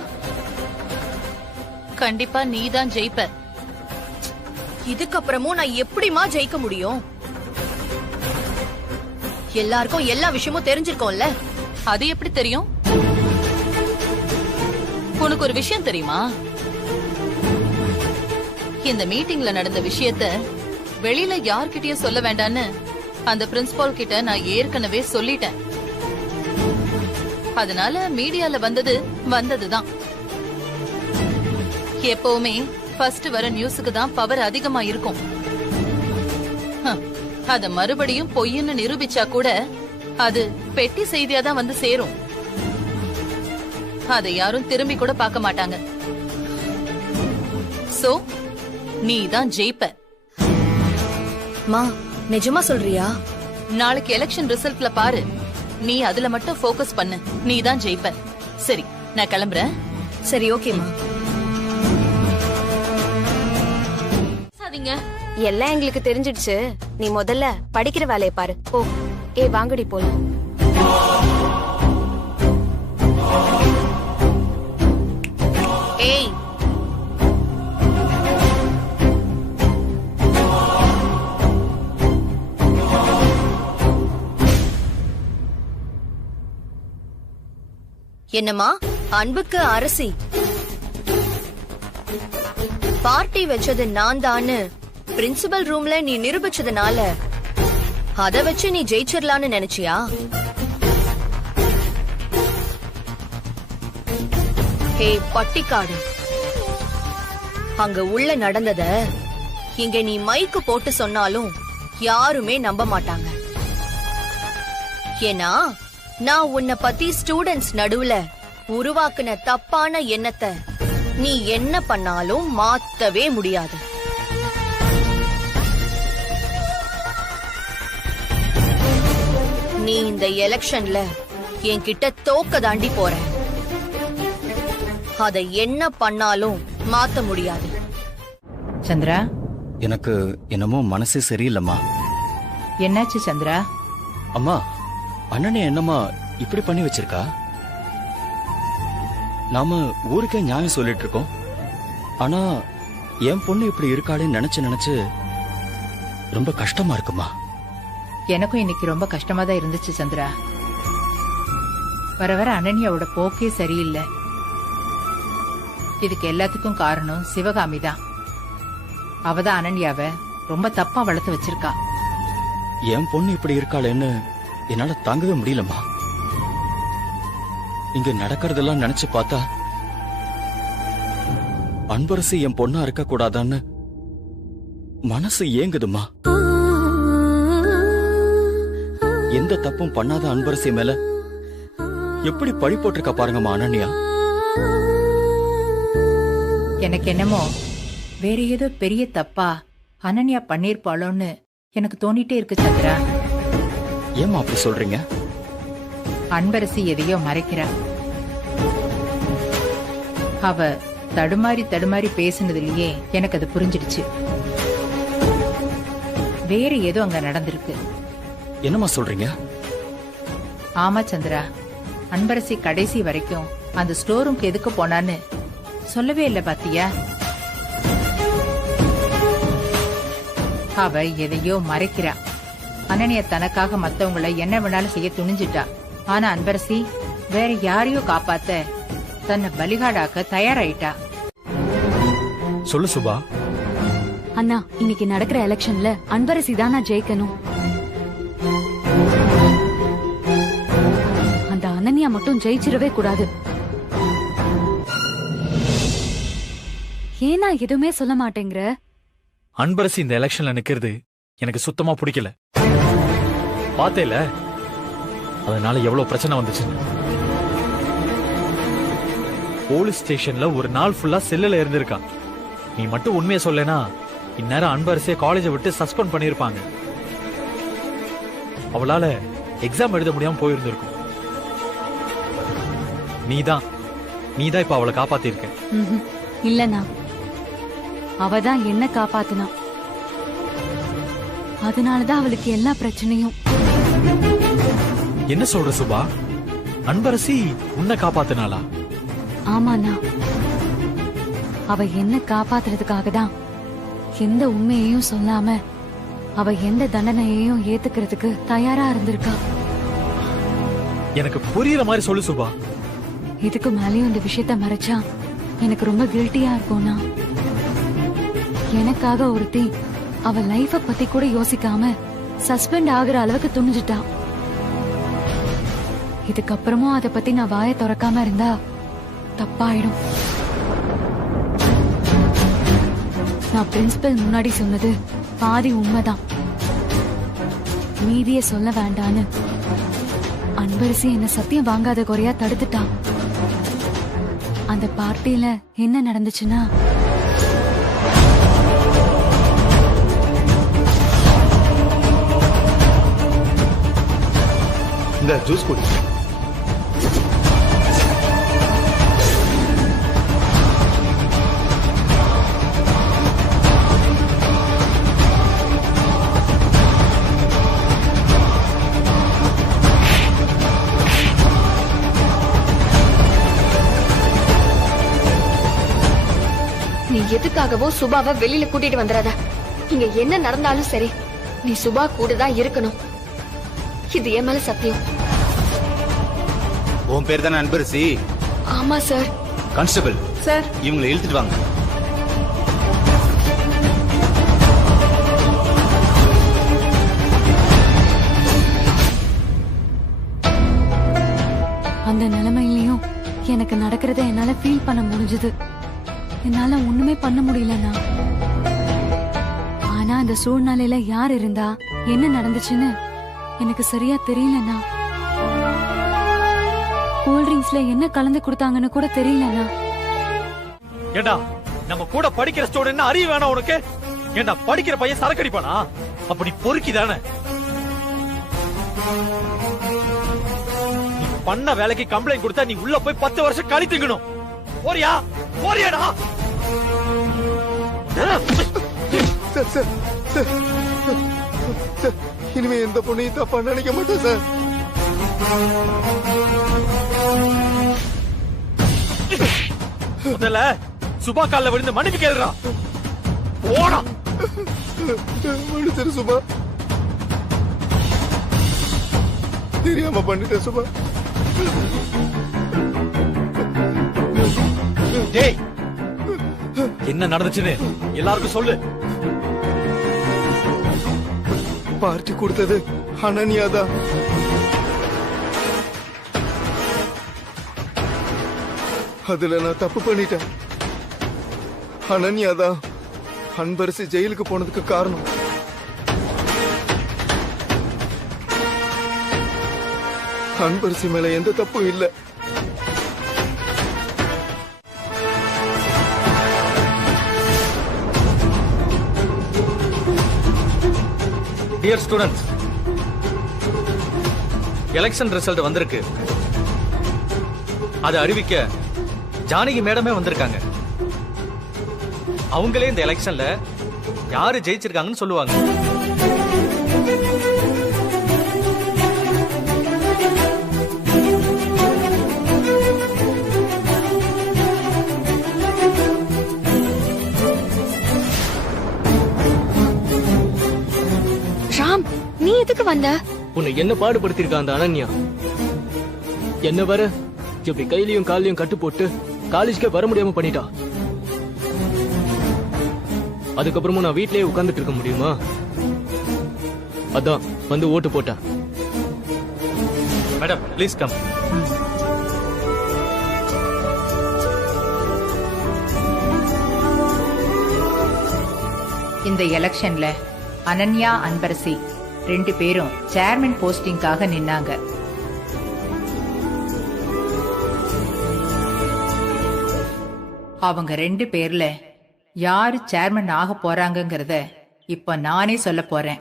கண்டிப்பா நீதான் ஜெயிப்ப. இதுக்கப்புறமும் நான் எப்படிமா ஜெயிக்க முடியும்? எல்லாருக்கும் எல்லா விஷயமும் தெரிஞ்சிருக்கோம்ல. அது எப்படி தெரியும்? உனக்கு ஒரு விஷயம் தெரியுமா? இந்த மீட்டிங்ல நடந்த விஷயத்த வெளியில யார்கிட்டயும் சொல்ல வேண்டான்னு அந்த பிரின்சிபால் கிட்ட நான் ஏற்கனவே சொல்லிட்டேன். அதனால மீடியால வந்ததுதான். எப்பவுமே ஃபர்ஸ்ட் வர நியூஸுக்கு தான் பவர் அதிகமா இருக்கும். அத மறுபடியும் பொய்ன்னு நிரூபிச்சா கூட அது பெட்டி செய்தியா தான் வந்து சேரும். அதை யாரும் திரும்பி கூட பார்க்க மாட்டாங்க. சோ நீ தான் ஜெயிப்ப. மா நிஜமா சொல்றியா? நாளைக்கு எலெக்ஷன் ரிசல்ட்ல பாரு. நீ அதுல மட்டும் ஃபோக்கஸ் பண்ணு. நீ தான் ஜெயிப்ப. சரி நான் கிளம்புறேன். சரி ஓகேமா. எல்லாம் எங்களுக்கு தெரிஞ்சிடுச்சு. நீ முதல்ல படிக்கிற வேலையை பாரு. ஓ ஏ வாங்கடி போலாம். ஏய் என்னம்மா அன்புக்கு அரசி பார்ட்டி வச்சது நான் தான்னு பிரின்சிபல் ரூம்ல நீ நிரூபிச்சதுனால அத வச்சு நீ ஜெயிச்சிடலான்னு நினைச்சியா? ஹே பட்டிக்காடு, அங்க உள்ள நடந்தத இங்க நீ மைக்கு போட்டு சொன்னாலும் யாருமே நம்ப மாட்டாங்க. ஏன்னா நான் உன்னை பத்தி ஸ்டூடெண்ட்ஸ் நடுவுல உருவாக்குன தப்பான எண்ணத்தை நீ என்ன பண்ணாலும் மாத்தவே முடியாது. நீ இந்த எலெக்ஷன்ல என்கிட்ட தோக்க தாண்டி போற. அத என்ன பண்ணாலும் மாத்த முடியாது. சந்திரா, எனக்கு என்னமோ மனசே சரியில்லைம்மா. என்னாச்சு சந்திரா? அம்மா, அண்ணனே என்னம்மா இப்படி பண்ணி வச்சிருக்கா? நாம ஊருக்கே நியாயம் சொல்லிட்டு இருக்கோம். ஆனா என் பொண்ணு இப்படி இருக்காளேன்னு நினைச்சு நினைச்சு ரொம்ப கஷ்டமா இருக்குமா. எனக்கும் இன்னைக்கு ரொம்ப கஷ்டமா தான் இருந்துச்சு சந்திரா. வர வர அனன்யாவோட போக்கே சரியில்லை. இதுக்கு எல்லாத்துக்கும் காரணம் சிவகாமி தான். அவதான் அனன்யாவை ரொம்ப தப்பா வளர்த்து வச்சிருக்கா. என் பொண்ணு இப்படி இருக்காளேன்னு என்னால தாங்கவே முடியலம்மா. இங்க நடக்கிறதெல்லாம் நினைச்சு பார்த்தா அன்பரசு என் பொண்ணா இருக்க கூடாதான்னு மனசு ஏங்குதுமா. எந்த தப்பும் பண்ணாத அன்பரசி மேல எப்படி பழி போட்டிருக்கா பாருங்கம்மா அனன்யா. எனக்கு என்னமோ வேற ஏதோ பெரிய தப்பா அனன்யா பண்ணிருப்பாளோன்னு எனக்கு தோணிட்டே இருக்கு சந்திரா. ஏமா அப்படி சொல்றீங்க? அன்பரசி எதையோ மறைக்கிறா. அவ தடுமாறி தடுமாறி பேசுனதுலயே எனக்கு அது புரிஞ்சிடுச்சு. வேற ஏதோ அங்க நடந்திருக்கு. என்னமா சொல்றீங்க? ஆமா சந்திரா, அன்பரசி கடைசி வரைக்கும் அந்த ஸ்டோர் ரூம்க்கு எதுக்கு போனான்னு சொல்லவே இல்ல பாத்தியா? அவ எதையோ மறைக்கிறா. அனன்யா தனக்காக மத்தவங்களை என்ன வேணாலும் செய்ய துணிஞ்சிட்டா. ஆனா அன்பரசி வேற யாரையோ காப்பாத்த தன்னை பலிகாடாக்க தயாராயிட்டா. சொல்லு சுபா. அண்ணா, இன்னைக்கு நடக்கிற எலெக்ஷன்ல அன்பரசி தான் நான் ஜெயிக்கணும். அந்த அனன்யா மட்டும் ஜெயிச்சிடவே கூடாது. ஏன்னா எதுவுமே சொல்ல மாட்டேங்கிற? அன்பரசி இந்த எலெக்ஷன்ல நிக்கிறது எனக்கு சுத்தமா பிடிக்கல. பாத்தேல அதனால எவ்வளவு பிரச்சனை வந்துச்சுன்னு. போலீஸ் ஸ்டேஷன்ல ஒரு நாள் ஃபுல்லா செல்லுல இருந்திருக்கா. நீ மட்டும் உண்மையை சொல்லனா இந்நேரம் அன்பரசியை காலேஜை விட்டு சஸ்பெண்ட் பண்ணிருப்பாங்க. அவளால எக்ஸாம் எழுத முடியாம போயிருந்திருக்கும். நீதான் இப்ப அவளை காப்பாத்திருக்க. இல்லனா அவதான் என்ன காப்பாத்தினா. அதனாலதான் அவளுக்கு எல்லா பிரச்சனையும். என்ன சொல்ற சுபா? அன்பரசி உன்னை காப்பாத்தினாளா? ஆமாண்ணா, அவ என்ன காப்பாத்துறதுக்காக தான் எந்த உண்மையையும் சொல்லாம அவ எந்த தண்டனையையும் ஏத்துக்கிறதுக்கு தயாரா இருந்திருக்கா. எனக்கு புரியுற மாதிரி சொல்லு சுபா. இதுக்கு மேலேயும் இந்த விஷயத்த மறைச்சா எனக்கு ரொம்ப கில்ட்டியா இருக்கும்னா. எனக்காக ஒருத்தி அவ லைஃப பத்தி கூட யோசிக்காம சஸ்பெண்ட் ஆகுற அளவுக்கு துணிஞ்சிட்டா. இதுக்கப்புறமும் அத பத்தி நான் வாயை திறக்காம இருந்தா தப்பாயிடும். நான் பிரின்சிபல் முன்னாடி சொன்னது பாதி உண்மைதான். மீதிய சொல்ல வேண்டான்னு அன்பரசி என்ன சத்தியம் வாங்காத குறையா தடுத்துட்டான். அந்த பார்ட்டியில என்ன நடந்துச்சுன்னா, இந்த ஜூஸ் குடி. நீ எதுக்காகவோ சுபாவை வெளியில கூட்டிட்டு வந்துடாத. இங்க என்ன நடந்தாலும் சரி, நீ சுபா கூட தான் இருக்கணும். இது என் மேல சத்தியம். உன் பேர் தானே அன்பரசி? ஆமா சார். கான்ஸ்டபிள் சார், இவங்களை இழுத்துட்டு வாங்க. அந்த நிலைமையிலயும் எனக்கு நடக்கிறத என்னால ஃபீல் பண்ண முடிஞ்சது. என்னால ஒண்ணுமே பண்ண முடியலண்ணா. ஆனா அந்த சூழ்நிலையில யார் இருந்தா என்ன நடந்துச்சுன்னு எனக்கு சரியா தெரியலண்ணா. கூல்ட்ரிங்க்ஸ்ல என்ன கலந்து கொடுத்தாங்கன்னு கூட தெரியலண்ணா. ஏண்டா நம்ம கூட படிக்கிற ஸ்டூடெண்ட் அறிய வேணாம் உனக்கு? ஏண்டா படிக்கிற பையன் சரக்கடிப்பானா? அப்படி பொறுக்கிதானே நீ பண்ண வேலைக்கு கம்ப்ளைண்ட் கொடுத்தா நீ உள்ள போய் 10 வருஷம் கழித்துக்கணும். போறியா? போறியாடா? இனிமே எந்த பொண்ணையும் தப்பா நினைக்க மாட்டேன் சார். முதல்ல சுபா கால்ல விழுந்து மன்னிப்பு கேளுடா. போடா. மன்னிச்சிரு சுபா, தெரியாம பண்ணிட்டேன் சுபா. டேய், என்ன நடந்துச்சுன்னு எல்லாருக்கும் சொல்லு. பார்ட்டி கொடுத்தது அனன்யாதான். அதுல நான் தப்பு பண்ணிட்டேன். அனன்யாதான் அன்பரசி ஜெயிலுக்கு போனதுக்கு காரணம். அன்பரசி மேல எந்த தப்பும் இல்ல. டியர் ஸ்டூடெண்ட்ஸ், எலெக்ஷன் ரிசல்ட் வந்திருக்கு. அதை அறிவிக்க ஜானகி மேடமே வந்திருக்காங்க. அவங்களே இந்த எலெக்ஷன்ல யாரு ஜெயிச்சிருக்காங்கன்னு சொல்லுவாங்க. ராம், நீ எதுக்கு வந்த? உன்னை என்ன பாடுபடுத்திருக்கா அந்த அனன்யா? என்ன வர இப்படி கையிலயும் காலையும் கட்டு போட்டு காலேஜ்க்கே வர முடியாம பண்ணிட்டா. அதுக்கப்புறமும் நான் வீட்லயே உட்கார்ந்துட்டு இருக்க முடியுமா? அதான் வந்து ஓட்டு போட்டேன். Madam please come. இந்த எலெக்ஷன்ல அனன்யா, அன்பரசி 2 பேரும் சேர்மன் போஸ்டிங்காக நின்னாங்க. அவங்க 2 பேர்ல யாரு சேர்மன் ஆக போறாங்கங்கறத இப்ப நானே சொல்ல போறேன்.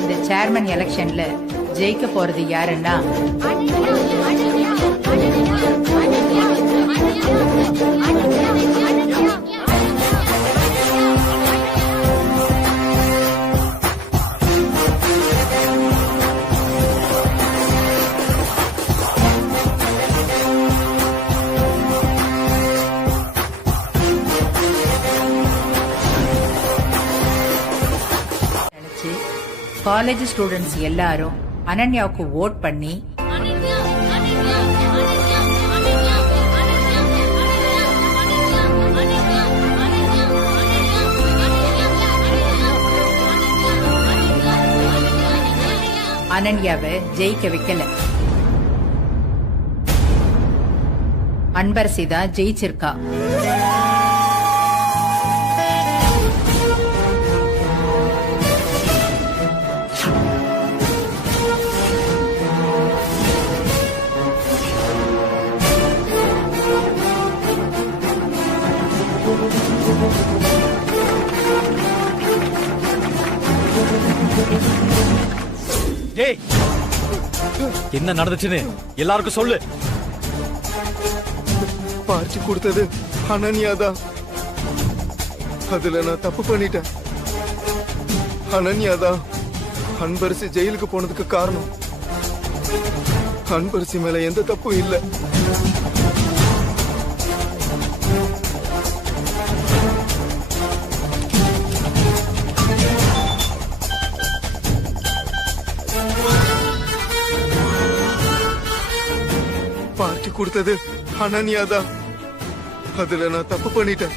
இந்த சேர்மன் எலெக்ஷன்ல ஜெயிக்க போறது யாருன்னா காலேஜ் ஸ்டூடெண்ட்ஸ் எல்லாரும் அனன்யாவுக்கு ஓட் பண்ணி அனன்யாவை ஜெயிக்க வைக்கல. அன்பரசி தான் ஜெயிச்சிருக்கா. டேய், என்ன நடந்துச்சுன்னு எல்லாருக்கும் சொல்லு. பார்ட்டி கொடுத்தது அனன்யாதான். அதுல நான் தப்பு பண்ணிட்டேன். அனன்யாதான் அன்பரசி ஜெயிலுக்கு போனதுக்கு காரணம். அன்பரசி மேல எந்த தப்பும் இல்ல. பார்ட்டி கொடுத்தது அனன்யாதான். அதுல நான் தப்பு பண்ணிட்டேன்.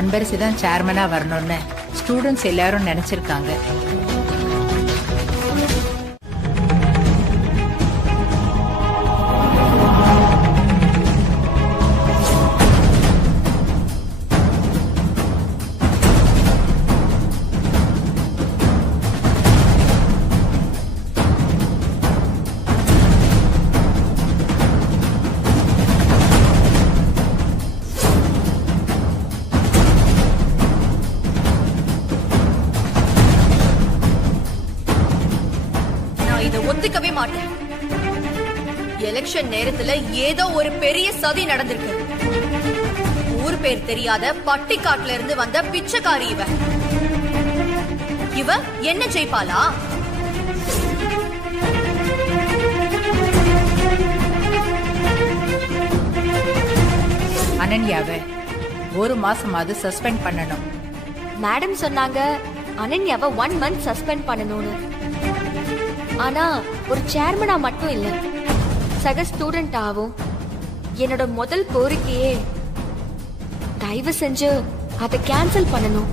அன்பரசி தான் சேர்மனா வரணும்னு ஸ்டூடெண்ட்ஸ் எல்லாரும் நினைச்சிருக்காங்க. ஒத்துக்கவே மாட்டேன். எலெக்ஷன் நேரத்துல ஏதோ ஒரு பெரிய சதி நடந்திருக்கு. ஊர் பேர் தெரியாத பட்டிக்காட்டுல இருந்து வந்த பிச்சைக்காரி இவ என்ன ஜெயிப்பாளா? அனன்யாவை 1 மாசமாவது சஸ்பெண்ட் பண்ணணும். மேடம் சொன்னாங்க அனன்யாவை 1 month சஸ்பெண்ட் பண்ணணும்னு. ஆனா ஒரு சேர்மனா மட்டும் இல்ல, சக ஸ்டூடெண்ட் ஆகும் என்னோட முதல் கோரிக்கையே தயவு செஞ்சு அதை கேன்சல் பண்ணணும்.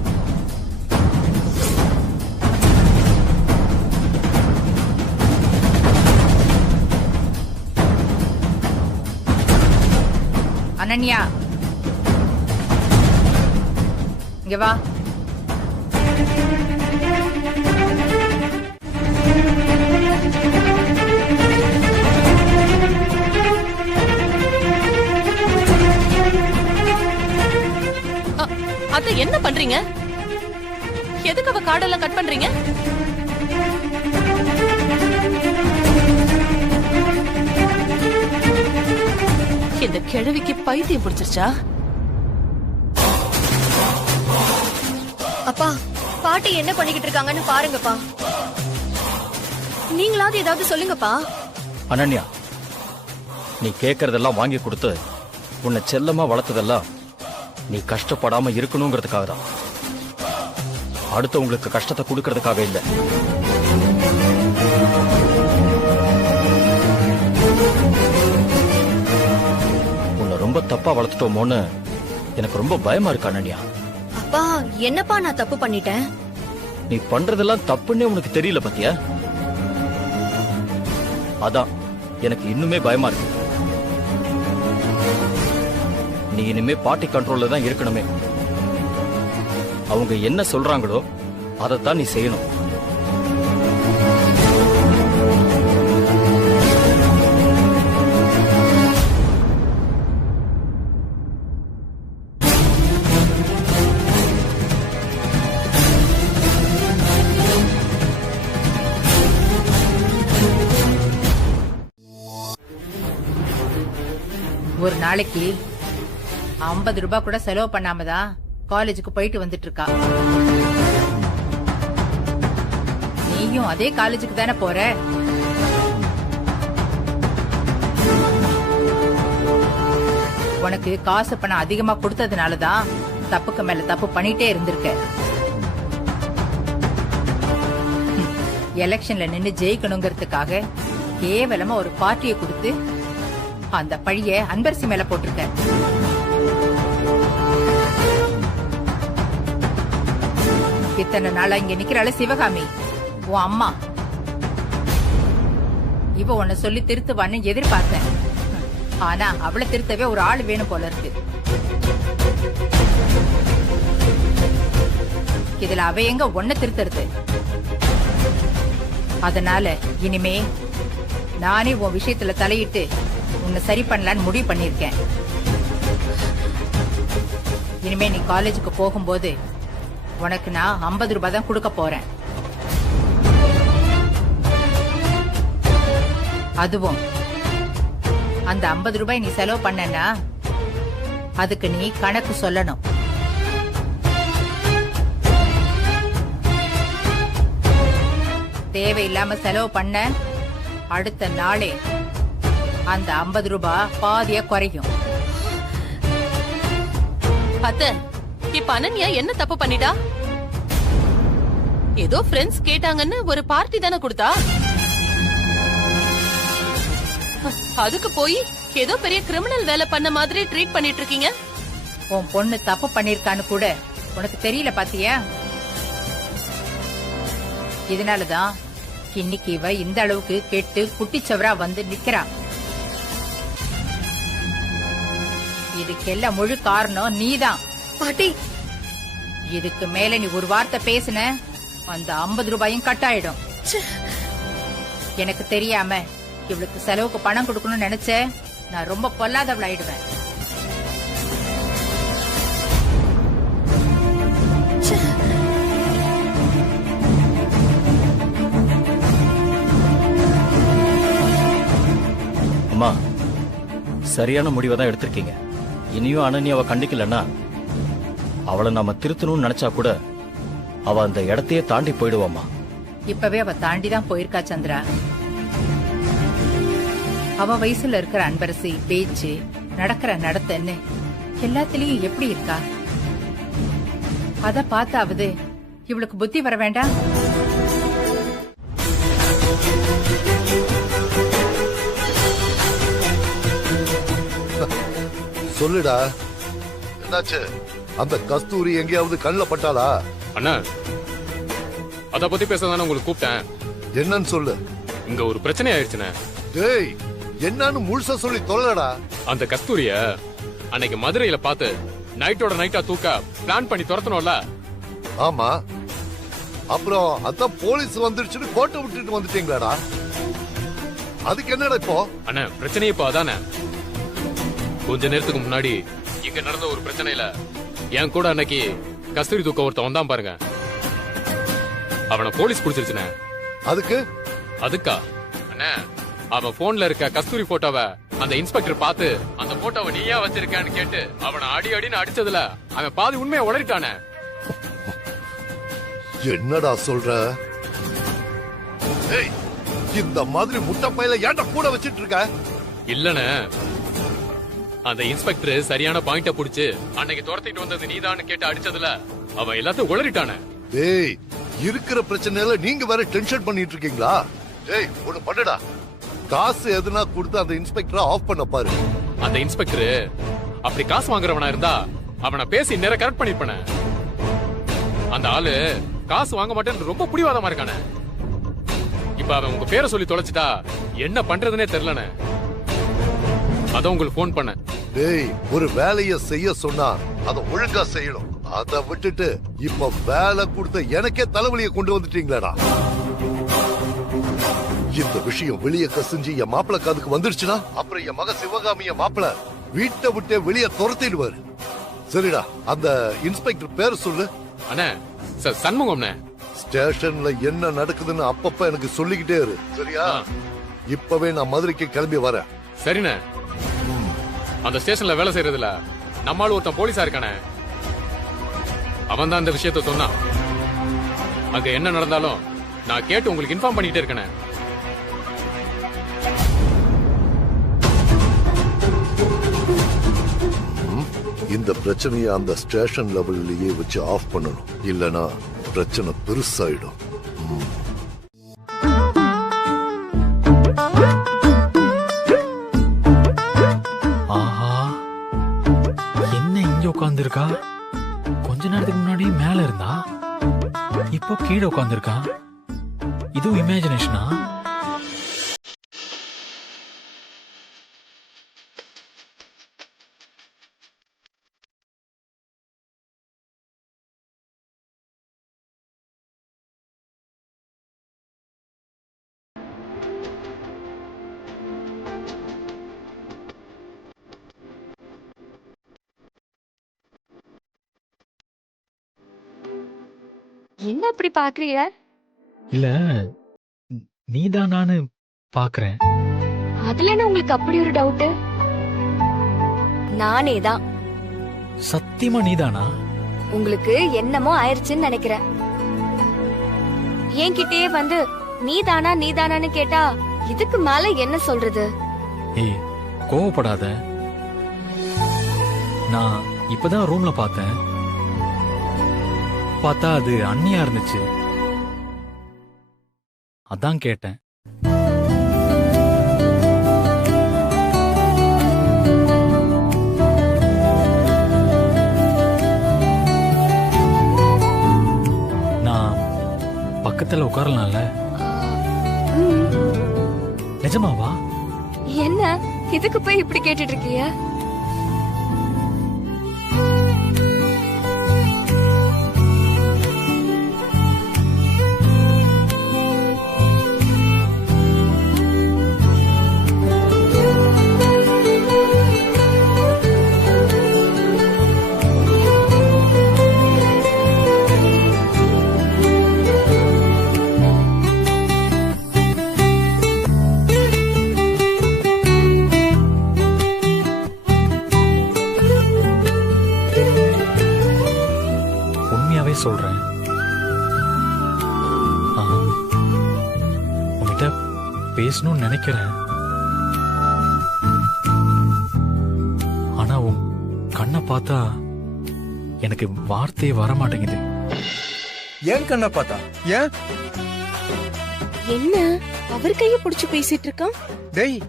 அனன்யா இங்க வா. அத்தை என்ன பண்றீங்க? எதுக்கு அவ கார்டெல்லாம் கட் பண்றீங்க? இந்த கிழவிக்கு பைத்தியம் பிடிச்சிருச்சா? அப்பா, பாட்டி என்ன பண்ணிக்கிட்டு இருக்காங்கன்னு பாருங்கப்பா. நீங்களாவது ஏதாவது சொல்லுங்கப்பா. அனன்யா, நீ கேக்குறதெல்லாம் வாங்கி கொடுத்து உன்னை செல்லமா வளர்த்ததெல்லாம் நீ கஷ்டப்படாம இருக்கணுங்கிறதுக்காக தான். அடுத்தவங்களுக்கு கஷ்டத்தை கொடுக்கறதுக்காக இல்ல. உன்னை ரொம்ப தப்பா வளர்த்துட்டோமோன்னு எனக்கு ரொம்ப பயமா இருக்கு அனன்யா. அப்பா, என்னப்பா நான் தப்பு பண்ணிட்டேன்? நீ பண்றதெல்லாம் தப்புன்னே உனக்கு தெரியல பத்தியா? அதான் எனக்கு இன்னுமே பயமா இருக்கு. நீ இனிமே பாட்டி கண்ட்ரோல்ல தான் இருக்கணுமே. அவங்க என்ன சொல்றாங்களோ அதைத்தான் நீ செய்யணும். ஒரு நாளைக்கு 50 ரூபாய் கூட செலவு பண்ணாமதான் காலேஜுக்கு போயிட்டு வந்துட்டு இருக்கா. நீயும் அதே காலேஜுக்கு தானே போற? உனக்கு காசு பணம் அதிகமா கொடுத்ததுனாலதான் தப்புக்கு மேல தப்பு பண்ணிட்டே இருந்திருக்க. எலெக்ஷன்ல நின்னு ஜெயிக்கணுங்கிறதுக்காக கேவலமா ஒரு பார்ட்டியை கொடுத்து அந்த பழிய அன்பரசி மேல போட்டிருக்க. இத்தனை நாளா இங்க நிக்கிறாள சிவகாமி, உன் அம்மா. இவ உன்னை சொல்லி திருத்துவான்னு எதிர்பார்த்தேன். ஆனா அவளை திருத்தவே ஒரு ஆள் வேணும் போல இருக்கு. இதுல அவ எங்க ஒன்ன திருத்துறது? அதனால இனிமே நானே உன் விஷயத்துல தலையிட்டு உன்னை சரி பண்ணலான்னு முடிவு பண்ணிருக்கேன். இனிமே நீ காலேஜுக்கு போகும்போது உனக்கு நான் 50 ரூபாய் தான் கொடுக்க போறேன். அதுவும் அந்த 50 ரூபாய் நீ செலவு பண்ணனா அதுக்கு நீ கணக்கு சொல்லணும். தேவையில்லாம செலவு பண்ண அடுத்த நாளே அந்த 50 ரூபாய் பாதியா குறையும். அத்தை, இப்ப அனன்யா என்ன தப்பு பண்ணிட்டா? ஏதோ ஃப்ரெண்ட்ஸ் கேட்டாங்கன்னு ஒரு பார்ட்டி தானே கொடுத்தா. அதுக்கு போய் ஏதோ பெரிய கிரிமினல் வேலை பண்ண மாதிரி ட்ரீட் பண்ணிட்டு இருக்கீங்க. உன் பொண்ணு தப்பு பண்ணிருக்கான்னு கூட உனக்கு தெரியல பாத்தியா? இதனாலதான் இன்னைக்கு இவ இந்த அளவுக்கு கெட்டு குட்டிச்சவரா வந்து நிக்கிறா. இதுக்கெல்லாம் முழு காரணம் நீதான் பாட்டி. இதுக்கு மேல நீ ஒரு வார்த்தை பேசுன அந்த 50 ரூபாயும் கட்டாயிடும். எனக்கு தெரியாம இவளுக்கு செலவுக்கு பணம் கொடுக்கணும்னு நினைச்ச நான் ரொம்ப பொல்லாதவளாயிடுவேன். அம்மா, சரியான முடிவை தான் எடுத்திருக்கீங்க. இனியும் அனன்யாவை கண்டிக்கலன்னா அவளை நாம திருத்தணும்னு நினைச்சா கூட அவ அந்த இடத்தையே தாண்டி போயிடுவாமா. இப்பவே அவ தாண்டிதான் போயிருக்கா சந்திரா. அவ வயசுல இருக்கிற அன்பரசி பேச்சு, நடக்கிற நடத்தன்னு எல்லாத்திலயும் எப்படி இருக்கா? அத பார்த்தாவது இவளுக்கு புத்தி வர வேண்டாம்? சொல்லுடா, என்னாச்சு? அந்த கஸ்தூரி எங்கேயாவது கண்ணுல பட்டாளா? அண்ணா, அத பத்தி பேசதானே உங்களுக்கு கூப்பிட்டேன். என்னன்னு சொல்லு. இங்க ஒரு பிரச்சனை ஆயிடுச்சுண்ணே. டேய், என்னன்னு முழுசா சொல்லி தொலைடா. அந்த கஸ்தூரிய அன்னைக்கு மதுரையில பார்த்து நைட்டோட நைட்டா தூக்க பிளான் பண்ணி துரத்தணும்ல. ஆமா, அப்புறம் அதான் போலீஸ் வந்துருச்சுன்னு கோட்டை விட்டுட்டு வந்துட்டீங்களாடா? அதுக்கு என்னடா இப்போ? அண்ணா, பிரச்சனை இப்போ அதானே. கொஞ்ச நேரத்துக்கு முன்னாடி இங்க நடந்த ஒரு பிரச்சனையில என் கூட அன்னைக்கு கஸ்தூரி தூக்க ஒருத்தன் வந்தான் பாருங்க. அவனை போலீஸ் பிடிச்சிருச்சுண்ணே. அதுக்கா அண்ணா, அவன் போன்ல இருக்க கஸ்தூரி போட்டோவை அந்த இன்ஸ்பெக்டர் பார்த்து அந்த போட்டோவை நீயா வச்சிருக்கான்னு கேட்டு அவனை அடின்னு அடிச்சதுல அவன் பாதி உண்மையை உளறிட்டானே. என்னடா சொல்ற? இந்த மாதிரி முட்டை பையில ஏன்டா கூட வச்சிட்டு இருக்க? இல்லண்ணே, அந்த இன்ஸ்பெக்டர் சரியான பாயிண்ட புடிச்சு அன்னைக்கு துரத்திட்டு வந்தது நீதான்னு கேட்டு அடிச்சதுல அவன் எல்லாத்தையும் உளறிட்டானே. டேய், இருக்கிற பிரச்சனையில நீங்க வேற டென்ஷன் பண்ணிட்டு இருக்கீங்களா? டேய், ஒண்ணு பண்ணுடா, காசு எதுனா கொடுத்து அந்த இன்ஸ்பெக்டரை ஆஃப் பண்ண பாரு. அந்த இன்ஸ்பெக்டர் அப்படி காசு வாங்குறவனா இருந்தா அவனை பேசி நேர கரெக்ட் பண்ணிருப்பானே. அந்த ஆளு காசு வாங்க மாட்டேன்னு ரொம்ப புடிவாதமா இருக்கானே. இப்ப அவன் உங்க பேரை சொல்லி தொலைச்சிட்டா என்ன பண்றதுன்னே தெரியலனே. அதான் உங்களுக்கு போன் பண்ண. டேய், ஒரு வேலைய செய்ய சொன்னா அத ஒழுங்கா செய்யணும். அத விட்டுட்டு இப்ப வேலை கொடுத்த எனக்கே தலைவலியை கொண்டு வந்துட்டீங்களாடா. இந்த விஷயம் வெளியே கசிஞ்சு என் மாப்பிள காதுக்கு வந்துருச்சுன்னா அப்புறம் என் மக சிவகாமிய மாப்பிள வீட்டை விட்டு வெளியே துரத்திடுவாரு. சரிடா, அந்த இன்ஸ்பெக்டர் பேர் சொல்லு. அண்ணே, சார் சண்முகம்ண்ணே. ஸ்டேஷன்ல என்ன நடக்குதுன்னு அப்பப்ப எனக்கு சொல்லிக்கிட்டே இரு, சரியா? இப்பவே நான் மதுரைக்கு கிளம்பி வரேன். சரிண்ணே. அந்த ஸ்டேஷன்ல வேலை செய்யறதுல நம்மால ஒருத்தன் போலீஸா இருக்கானே, அவன் தான் இந்த விஷயத்த சொன்னான். அங்க என்ன நடந்தாலும் நான் கேட்டு உங்களுக்கு இன்ஃபார்ம் பண்ணிட்டே இருக்கேன். இந்த பிரச்சனையை அந்த ஸ்டேஷன் லெவல்லயே வச்சு ஆஃப் பண்ணணும், இல்லனா பிரச்சனை பெருசாயிடும். ஆஹா, என்ன இங்க உட்கார்ந்திருக்கா? கொஞ்ச நேரத்துக்கு முன்னாடி மேல இருந்தா, இப்போ கீழே உட்கார்ந்திருக்கா. இதுவும் இமேஜினேஷனா? என்ன அப்படி பாக்குறீங்க? இல்ல, நீதான் நானு பாக்குறேன். அதுல என்ன உங்களுக்கு அப்படி ஒரு டவுட்? நானே தான். சத்தியமா நீதானா? உங்களுக்கு என்னமோ ஆயிருச்சுன்னு நினைக்கிறேன். என்கிட்டயே வந்து நீதானா நீதானான்னு கேட்டா இதுக்கு மேல என்ன சொல்றது? ஏய், கோவப்படாத. நான் இப்பதான் ரூம்ல பார்த்தேன். பார்த்தா அது அண்ணியா இருந்துச்சு. அதான் கேட்டேன். பக்கத்துல உட்காரலாம்ல? நிஜமாவா? என்ன இதுக்கு போய் இப்படி கேட்டுட்டு இருக்கிய? சொல்றேன். உன்கிட்ட பேசணும்னு நினைக்கிறேன். ஆனா உன் கண்ணை பார்த்தா எனக்கு வார்த்தையே வர மாட்டேங்குது. ஏன் கண்ணை பார்த்தா? ஏன் என்ன அவர் கைய புடிச்சு பேசிட்டு இருக்கான்? டேய்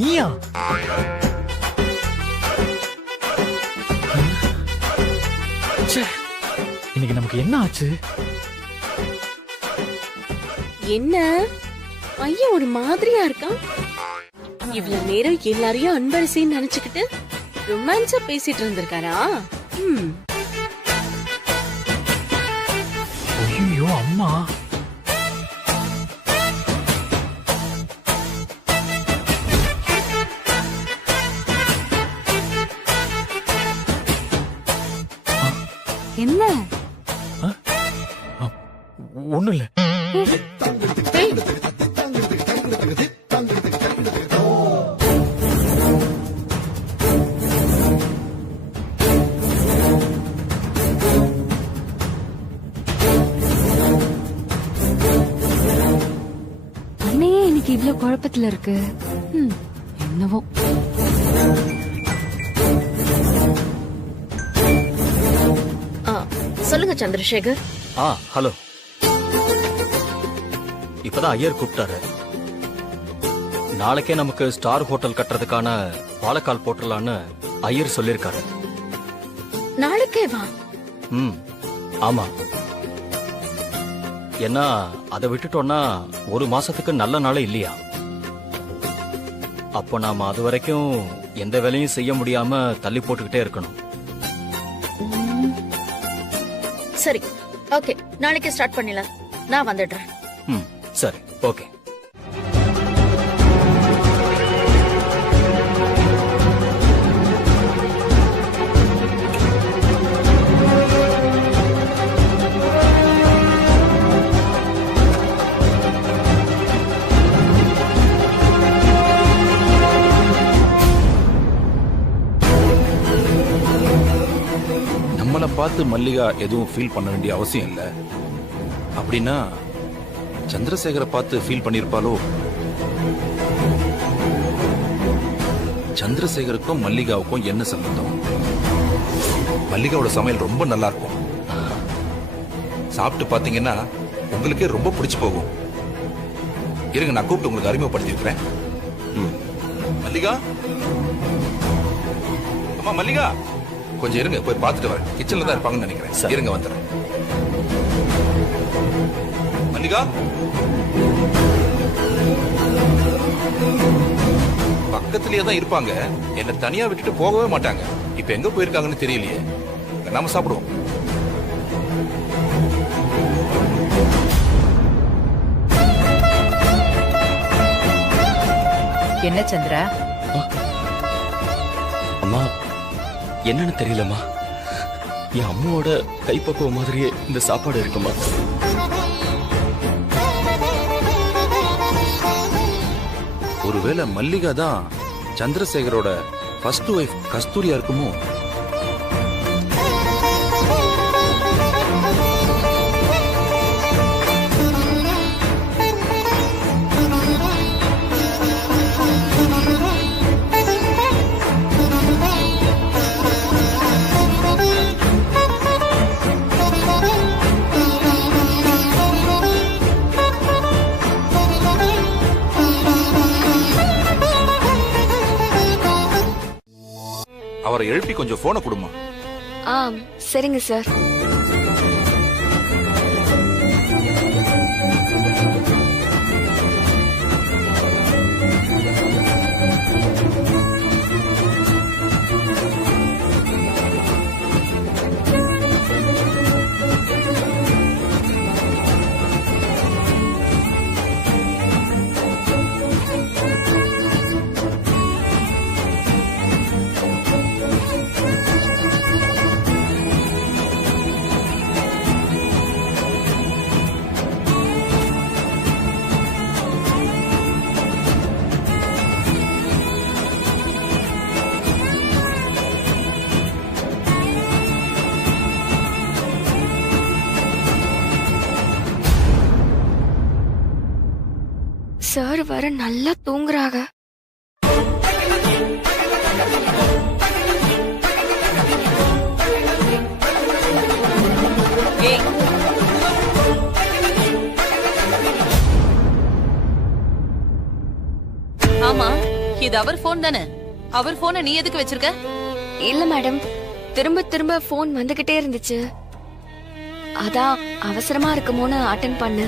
நீயா? இன்னைக்கு நமக்கு என்ன ஆச்சு? என்ன பையன் ஒரு மாதிரியா இருக்கான்? இவ்வளவு நேரம் எல்லாரையும் அன்பரசின்னு நினைச்சுக்கிட்டு ரொமான்ஸா பேசிட்டு இருந்திருக்காரா? ஐயோ அம்மா, என்ன? ஒண்ணும் இல்ல. அண்ணையே இன்னைக்கு இவ்வளவு குழப்பத்துல இருக்கு. என்னவோ. சொல்லுங்க சந்திரசேகர். ஹலோ. இப்பதான் ஐயர் கூப்பிட்டாரு. நாளைக்கே நமக்கு ஸ்டார் ஹோட்டல் கட்டுறதுக்கான பாலக்கால் போட்டுலான்னு ஐயர் சொல்லிருக்காரு. நாளைக்கே வா? ஆமா. ஏன்னா அதை விட்டுட்டோம்னா ஒரு மாசத்துக்கு நல்ல நாளே இல்லையா? அப்போ நாம அது வரைக்கும் எந்த வேலையும் செய்ய முடியாம தள்ளி போட்டுக்கிட்டே இருக்கணும். சரி, ஓகே, நாளைக்கு ஸ்டார்ட் பண்ணிடலாம். நான் வந்துடுறேன். சரி, ஓகே. நம்மளை பார்த்து மல்லிகா எதுவும் ஃபீல் பண்ண வேண்டிய அவசியம் இல்லை. அப்படின்னா சந்திரசேகரை பார்த்து ஃபீல் பண்ணிருப்பாளோ? சந்திரசேகருக்கும் மல்லிகாவுக்கும் என்ன சம்பந்தம்? மல்லிகாவோட சமையல் ரொம்ப நல்லா இருக்கும். சாப்பிட்டு பாத்தீங்கன்னா உங்களுக்கே ரொம்ப பிடிச்சு போகும். இருங்க, நான் கூப்பிட்டு உங்களுக்கு அறிமுகப்படுத்தி வைக்கிறேன். மல்லிகா, அம்மா மல்லிகா, கொஞ்சம் இருங்க, போய் பார்த்துட்டு வரேன். கிச்சன்ல தான் இருப்பாங்கன்னு நினைக்கிறேன். இருங்க, வந்துடுறேன். மல்லிகா, பக்கத்திலேயே தான் இருப்பாங்க. என்ன தனியா விட்டுட்டு போகவே மாட்டாங்க. இப்ப எங்க போயிருக்காங்கன்னு தெரியலையே. நாம சாப்பிடுவோம். என்ன சந்திரா? அம்மா, என்னன்னு தெரியலம்மா. என் அம்மாவோட கைப்பக்குவம் மாதிரியே இந்த சாப்பாடு இருக்குமா? ஒருவேளை மல்லிகா தான் சந்திரசேகரோட ஃபர்ஸ்ட் ஒய்ஃப் கஸ்தூரியா இருக்குமோ? அவரை எழுப்பி கொஞ்சம் போனை கொடுமா. சரிங்க சார். சார் வர நல்லா தூங்குறாங்க. ஆமா, இது அவர் போன் தானே? அவர் போனை நீ எதுக்கு வச்சிருக்க? இல்ல மேடம், திரும்ப திரும்ப போன் வந்துகிட்டே இருந்துச்சு, அதான் அவசரமா இருக்குமோன்னு அட்டென்ட் பண்ணு.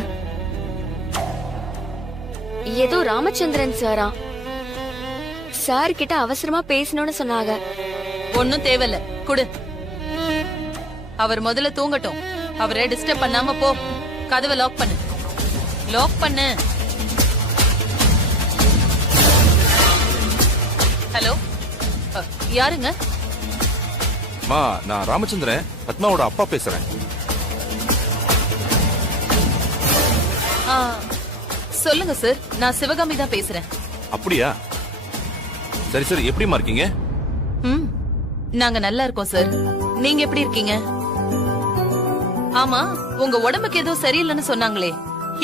ஏதோ ராமச்சந்திரன் சாரா, சார் கிட்ட அவசரமா பேசணும்னு சொன்னாங்க. ஒன்னும் தேவையில்ல, குடு. அவர் முதல்ல தூங்கட்டும். அவரை டிஸ்டர்ப் பண்ணாம போ. கதவை லாக் பண்ணு. லாக் பண்ணு. ஹலோ, யாருங்க? மா, நான் ராமச்சந்திரன், பத்மாவோட அப்பா பேசுறேன். சொல்லுங்க சார், நான் சிவகாமி தான் பேசுறேன். அப்படியா? சரி சரி, எப்படிமா இருக்கீங்க? நாங்க நல்லா இருக்கோம் சார். நீங்க எப்படி இருக்கீங்க? ஆமா, உங்க உடம்புக்கு ஏதோ சரியில்லைன்னு சொன்னாங்களே,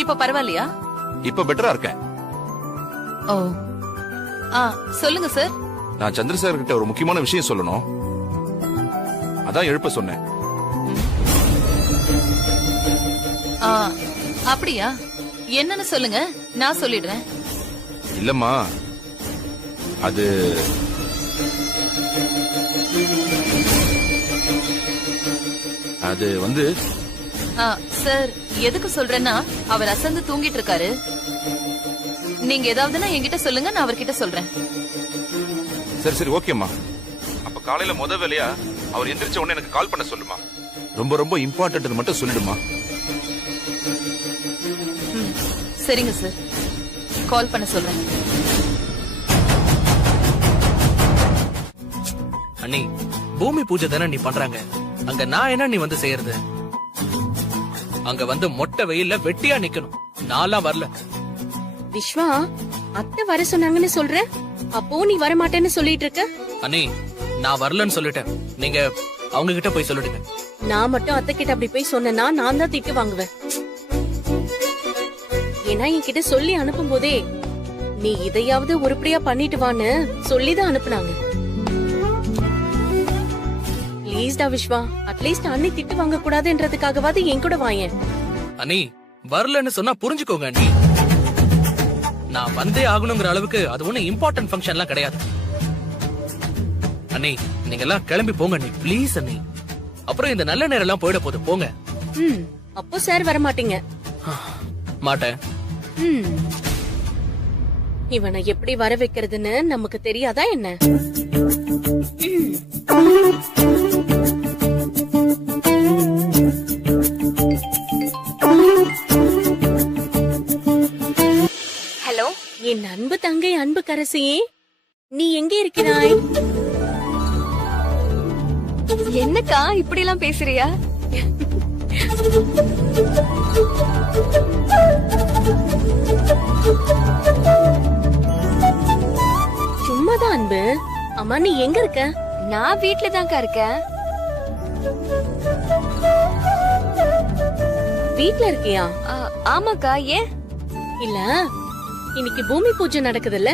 இப்ப பரவாயில்லையா? இப்ப பெட்டரா இருக்கேன். ஓ, சொல்லுங்க சார். நான் சந்திரசேகர் கிட்ட ஒரு முக்கியமான விஷயம் சொல்லணும், அதான் எழுப்ப சொன்னேன். அப்படியா? என்னன்னு சொல்லுங்க, நான் சொல்லிடுறேன். இல்லம்மா, அது அது வந்து சார், எதுக்கு சொல்றேன்னா, அவர் அசந்து தூங்கிட்டு இருக்காரு. நீங்க ஏதாவதுன்னா என்கிட்ட சொல்லுங்க, நான் அவர்கிட்ட சொல்றேன். சரி சரி, ஓகேம்மா. அப்ப காலையில முத வேலையா அவர் எந்திரிச்ச உடனே எனக்கு கால் பண்ண சொல்லுமா. ரொம்ப ரொம்ப இம்பார்ட்டன்ட் மட்டும் சொல்லிடுமா. சரிங்க சார், கால் பண்ண சொல்றேன். அண்ணி, பூமி பூஜை தானே நீ பண்றாங்க, அங்க நான் என்ன நீ வந்து செய்யறது? அங்க வந்து மொட்டை வெயில்ல வெட்டியா நிக்கணும். நான்லாம் வரல. விஸ்வா, அத்தை வர சொன்னாங்கன்னு சொல்ற, அப்போ நீ வர மாட்டேன்னு சொல்லிட்டு இருக்க. அண்ணி, நான் வரலன்னு சொல்லிட்டேன். நீங்க அவங்க கிட்ட போய் சொல்லிடுங்க. நான் மட்டும் அத்தை கிட்ட அப்படி போய் சொன்னா நான் தான் திட்டு வாங்குவேன். ஏன்னா என்கிட்ட சொல்லி அனுப்பும் போதே நீ இதையாவது உருப்படியா பண்ணிட்டு வான்னு சொல்லிதான் அனுப்புனாங்க. ப்ளீஸ்டா விஸ்வா, அட்லீஸ்ட் அண்ணி திட்டு வாங்க கூடாதுன்றதுக்காகவாது என் கூட வாயேன். அண்ணி, வரலன்னு சொன்னா புரிஞ்சுக்கோங்க அண்ணி. நான் வந்தே ஆகணுங்கிற அளவுக்கு அது ஒண்ணு இம்பார்ட்டன்ட் ஃபங்க்ஷன்லாம் கிடையாது. அண்ணி, நீங்க எல்லாம் கிளம்பி போங்க அண்ணி, ப்ளீஸ் அண்ணி. அப்புறம் இந்த நல்ல நேரம் எல்லாம் போயிட போகுது, போங்க. அப்போ சார் வர மாட்டீங்க? மாட்டேன். இவனை எப்படி வர வைக்கிறதுன்னு நமக்கு தெரியாதா என்ன? ஹலோ, என் அன்பு தங்கை, அன்பு கரசியே, நீ எங்கே இருக்கிறாய்? என்னக்கா இப்படி எல்லாம் பேசுறியா? சும்மாதான் அன்பு. அம்மா, நீ எங்க இருக்க? நான் வீட்ல தான்க்கா இருக்கேன். வீட்ல இருக்கியா? ஆமாக்கா. ஏன்? இல்ல, இன்னைக்கு பூமி பூஜை நடக்குதுல்ல,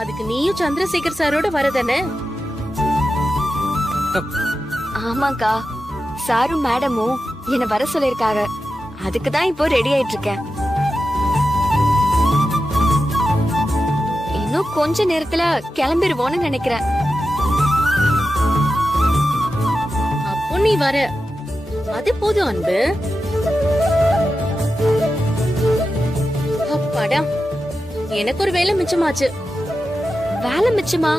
அதுக்கு நீயும் சந்திரசேகர் சாரோட வரதானே? ஆமாக்கா, சாரும் மேடமும் என்ன வர சொல்லிருக்காங்க. அதுக்குதான் இப்போ ரெடி ஆயிட்டு இருக்கேன். இன்னும் கொஞ்ச நேரத்துல கிளம்பிடுவோன்னு நினைக்கிறேன். அப்போ நீ வர, அது போதும் அன்பு. அப்பாடா, எனக்கு ஒரு வேலை மிச்சமாச்சு. வேலை மிச்சமா?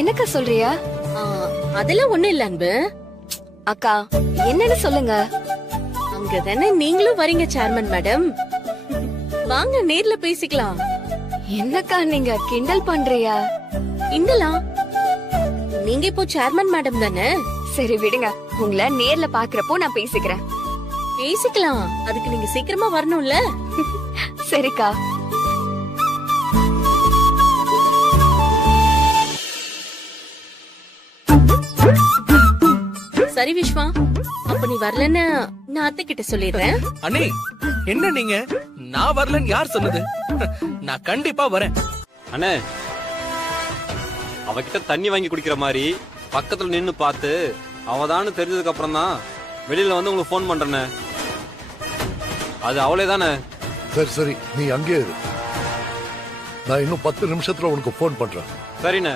என்னக்கா சொல்றியா? அதெல்லாம் ஒண்ணும் இல்ல அன்பு. அக்கா என்னன்னு சொல்லுங்க. அங்கதானே நீங்களும் வரீங்க சேர்மன் மேடம். வாங்க நேர்ல பேசிக்கலாம். என்னக்கா நீங்க கிண்டல் பண்றியா? கிண்டலா? நீங்க இப்போ சேர்மன் மேடம் தானே? சரி விடுங்க, உங்களை நேர்ல பாக்குறப்போ நான் பேசிக்கிறேன். பேசிக்கலாம், அதுக்கு நீங்க சீக்கிரமா வரணும்ல. சரிக்கா. சரி விஸ்வா, அப்ப நீ வரலன்னு நான் அத்தை கிட்ட சொல்லிடுறேன். அண்ணே, என்ன நீங்க நான் வரலன்னு யார் சொன்னது? நான் கண்டிப்பா வரேன். அண்ணே, அவகிட்ட தண்ணி வாங்கி குடிக்கிற மாதிரி பக்கத்துல நின்னு பார்த்து அவதான்னு தெரிஞ்சதுக்கு அப்புறம் தான் வெளியில வந்து உங்களுக்கு ஃபோன் பண்றேனே. அது அவளே தானே? சரி சரி, நீ அங்கே இரு. நான் இன்னும் 10 நிமிஷத்துல உனக்கு ஃபோன் பண்றேன். சரிண்ணே.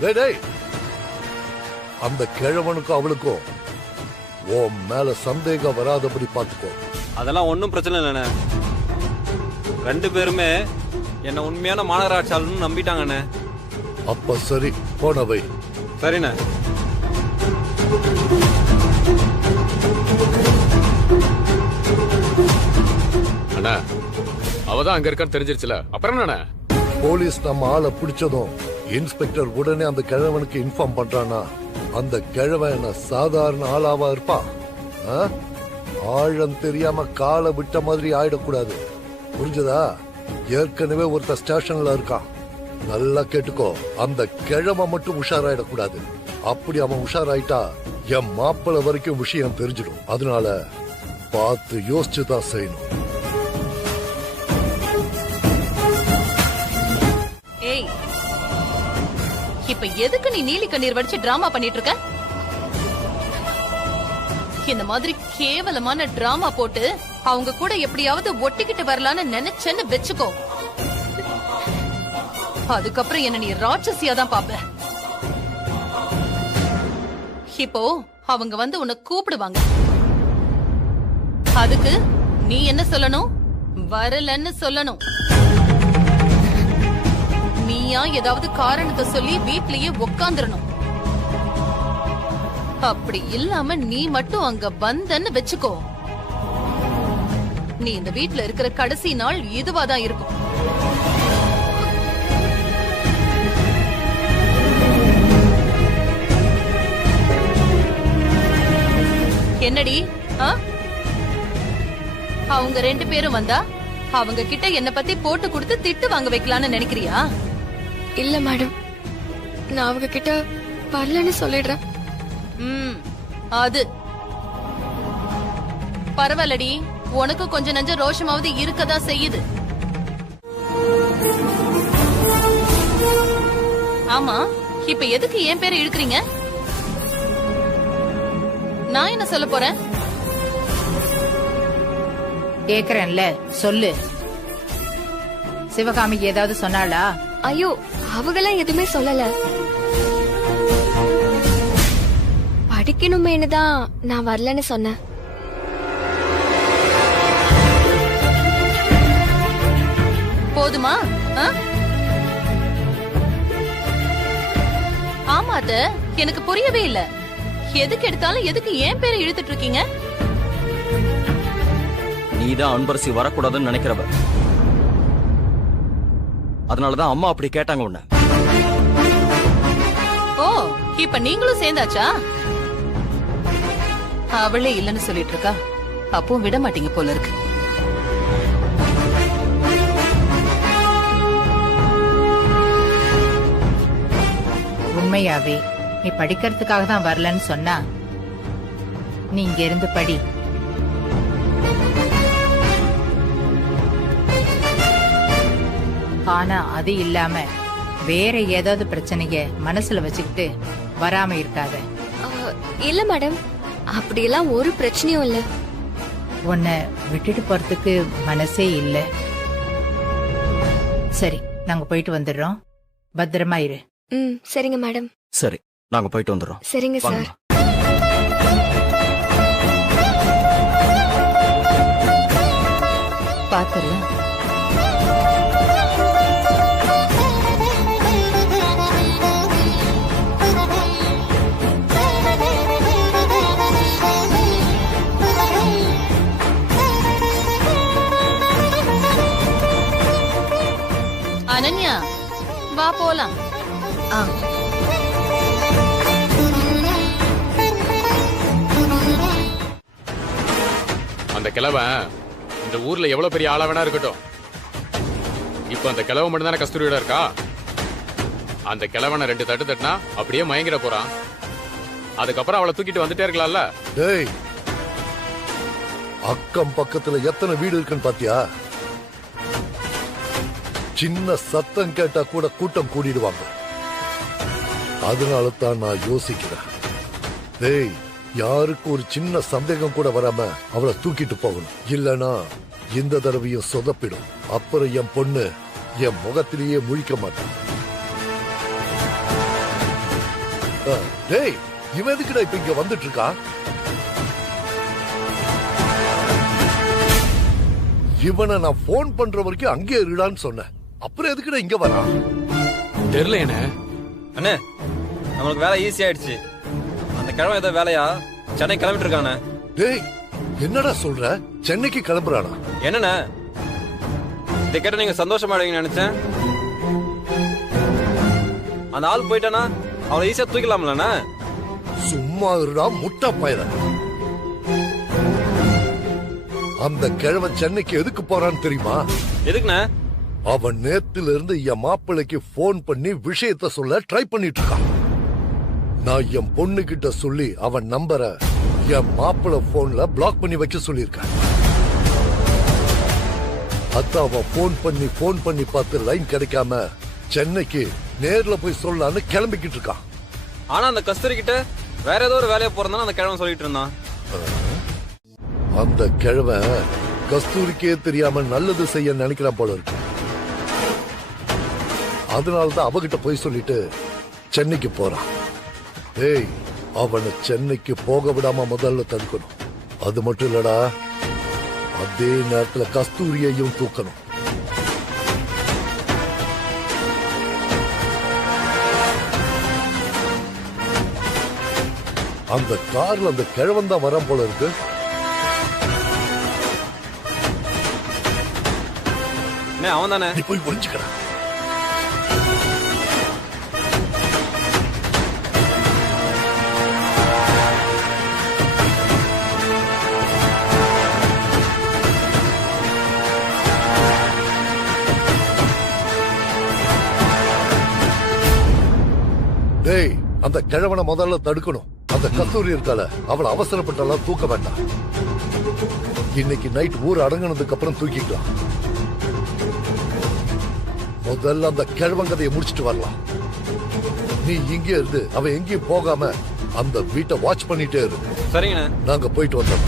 டேய், அந்த கிழவனுக்கும் அவளுக்கும் உன் மேல சந்தேகம் வராதபடி பாத்துக்கோ. அதெல்லாம் ஒன்றும் பிரச்சனை இல்லைண்ணே. 2 பேருமே என்ன உண்மையான மாநகராட்சியாளர்னு நம்பிட்டாங்கண்ணே. அப்ப சரி, போன வை. சரிண்ணே. அண்ணா, அவதான் அங்க இருக்கான்னு தெரிஞ்சிருச்சுல, அப்புறம் என்ன? போலீஸ் நம்ம ஆளை பிடிச்சதும் இன்ஸ்பெக்டர் உடனே அந்த கிழவனுக்கு இன்ஃபார்ம் பண்றானா, அந்த கிழவன் என்ன சாதாரண ஆளாவா இருப்பான்? ஆழம் தெரியாம காலை விட்ட மாதிரி ஆயிடக்கூடாது, புரிஞ்சதா? ஏற்கனவே ஒருத்தர் ஸ்டேஷன்ல இருக்கான், நல்லா கேட்டுக்கோ. அந்த கிழவன் மட்டும் உஷாராயிடக்கூடாது. அப்படி அவன் உஷாராயிட்டா என் மாப்பிள்ளை வரைக்கும் விஷயம் தெரிஞ்சிடும். அதனால பார்த்து யோசிச்சுதான் செய்யணும். ஏய், இப்ப எதுக்கு நீ நீலி கண்ணீர் வடிச்சு டிராமா பண்ணிட்டு இருக்க? இந்த மாதிரி கேவலமான டிராமா போட்டு அவங்க கூட எப்படியாவது ஒட்டிக்கிட்டு வரலான்னு நினைச்சேன்னு வெச்சுக்கோ. அதுக்கப்புறம் என்ன நீ ராட்சசியா தான் பாப்ப. இப்போ அவங்க வந்து உன்னை கூப்பிடுவாங்க. அதுக்கு நீ என்ன சொல்லணும்? வரலன்னு சொல்லணும். நீயா ஏதாவது காரணத்தை சொல்லி வீட்லயே உட்காந்துடணும். அப்படி இல்லாம நீ மட்டும் அங்க வந்தன்னு வெச்சுக்கோ, நீ இந்த வீட்ல இருக்கிற கடைசி நாள் இதுவாதான் இருக்கும். என்னடி? அவங்க 2 பேரும் வந்தா அவங்க கிட்ட என்ன பத்தி போட்டு கொடுத்து திட்டு வாங்க வைக்கலான்னு நினைக்கிறியா? இல்ல மேடம், நான் அவங்க கிட்ட வரலன்னு சொல்லிடுறேன். அது பரவாயில்லடி, உனக்கு கொஞ்சம் நஞ்ச ரோஷமாவது இருக்கதான் செய்யுது. ஆமா, இப்ப எதுக்கு என் பேரை இழுக்கிறீங்க? நான் என்ன சொல்ல போறேன்? கேக்குறேன்ல, சொல்லு. சிவகாமிக்கு ஏதாவது சொன்னாளா? ஐயோ, அவங்களாம் எதுவுமே சொல்லல. படிக்கணுமேனு தான் நான் வரலன்னு சொன்னேன். போதுமா? ஆமா அத்த, எனக்கு புரியவே இல்ல. எதுக்கு எடுத்தாலும் எதுக்கு ஏன் பேரை இழுத்துட்டு இருக்கீங்க? நீதான் அன்பரசி வரக்கூடாதுன்னு நினைக்கிறவ. அதனாலதான் அம்மா அப்படி கேட்டாங்க உன்ன. ஓ, இப்ப நீங்களும் சேர்ந்தாச்சா? அவளே இல்லன்னு சொல்லிட்டு இருக்கா, அப்பவும் விட மாட்டீங்க போல இருக்கு. உண்மையாவே நீ படிக்கிறதுக்காக தான் வரலன்னு சொன்னா, நீ இங்க இருந்து படி. ஆனா அது இல்லாம வேற ஏதாவது பிரச்சனைய மனசுல வச்சுக்கிட்டு வராம இருக்காத. இல்ல மேடம், அப்படியெல்லாம் ஒரு பிரச்சனையும் இல்ல. உன்னை விட்டுட்டு போறதுக்கு மனசே இல்ல. சரி, நாங்க போயிட்டு வந்துடுறோம். பத்திரமா இரு. சரிங்க மேடம். சரி, நாங்க போயிட்டு வந்துடுறோம். சரிங்க சார். சரியா? அனன்யா வா போலாம். அந்த கிழவன் இந்த ஊர்ல எவ்வளவு பெரிய ஆளா வேணா இருக்கட்டும், இப்ப அந்த கிழவன் மட்டும் தானே கஸ்தூரியோட இருக்கா. அந்த கிழவனை 2 தட்டு தட்டினா அப்படியே மயங்கிட போறான். அதுக்கப்புறம் அவளை தூக்கிட்டு வந்துட்டே இருக்கலாம்ல. டேய், அக்கம் பக்கத்துல எத்தனை வீடு இருக்குன்னு பாத்தியா? சின்ன சத்தம் கேட்டா கூட கூட்டம் கூடிடுவாங்க. அதனால தான் நான் யோசிக்கிறேன். டேய், யாருக்கு ஒரு சின்ன சந்தேகம் கூட வராம அவளை தூக்கிட்டு போகணும். இல்லனா இந்த தடவையும் சொதப்பிடும். அப்புறம் என் பொண்ணு என் முகத்திலேயே முழிக்க மாட்டான். டேய், இவன் எதுக்குடா இப்ப இங்க வந்துட்டு இருக்கா? இவனை நான் போன் பண்ற வரைக்கும் அங்கே இருடான்னு சொன்னேன். அப்புறம் எதுக்குடா இங்க வரா? தெரியல என்ன அண்ணே, நம்மளுக்கு வேலை ஈஸி ஆயிடுச்சு. அந்த கிழமை ஏதோ வேலையா சென்னை கிளம்பிட்டு இருக்கானே. டேய், என்னடா சொல்ற? சென்னைக்கு கிளம்புறானா? என்னண்ணே, இதை கேட்ட நீங்க சந்தோஷமாடுவீங்கன்னு நினைச்சேன். அந்த ஆள் போயிட்டானா அவளை ஈஸியா தூக்கலாம்லண்ணே. சும்மா இருடா முட்டா பையல. அந்த கிழவன் சென்னைக்கு எதுக்கு போறான்னு தெரியுமா? எதுக்குண்ணே? அவன் நேத்துல இருந்து என் மாப்பிள்ளைக்கு போன் பண்ணி விஷயத்த சொல்ல ட்ரை பண்ணிட்டு இருக்கான். நான் என் பொண்ணு கிட்ட சொல்லி அவன் நம்பரை என் மாப்பிள்ளை போன்ல பிளாக் பண்ணி வைக்க சொல்லியிருக்கேன். அதான் அவன் போன் பண்ணி பார்த்து லைன் கிடைக்காம சென்னைக்கு நேர்ல போய் சொல்லலான்னு கிளம்பிக்கிட்டு இருக்கான். ஆனா அந்த கஸ்தூரி கிட்ட வேற ஏதோ ஒரு வேலையை போறதான அந்த கிழவன் சொல்லிட்டு இருந்தான். அந்த கிழவன் கஸ்தூரிக்கே தெரியாம நல்லது செய்ய நினைக்கிறான் போல இருக்கு. அதனாலதான் அவகிட்ட போய் சொல்லிட்டு சென்னைக்கு போறான். ஏய், அவனை சென்னைக்கு போக விடாம முதல்ல தடுக்கணும். அது மட்டும் இல்லடா, அதே நேரத்துல கஸ்தூரியையும் தூக்கணும். அந்த கார்ல அந்த கிழவன் தான் வரான் போல இருக்கு. அவன் தானே? நீ போய் ஒளிஞ்சுக்கடா. டேய், அந்த கிழவனை முதல்ல தடுக்கணும். அந்த கஸ்தூரி இருக்கால, அவளை அவசரப்பட்டாலாம் தூக்க வேண்டாம். இன்னைக்கு நைட் ஊர் அடங்கினதுக்கு அப்புறம் தூக்கிக்கலாம். முதல்ல அந்த கிழவன் கதையை முடிச்சிட்டு வரலாம். நீ இங்கே இருந்து அவன் எங்கேயும் போகாம அந்த வீட்டை வாட்ச் பண்ணிட்டே இரு. சரிங்க, நாங்க போயிட்டு வந்தோம்.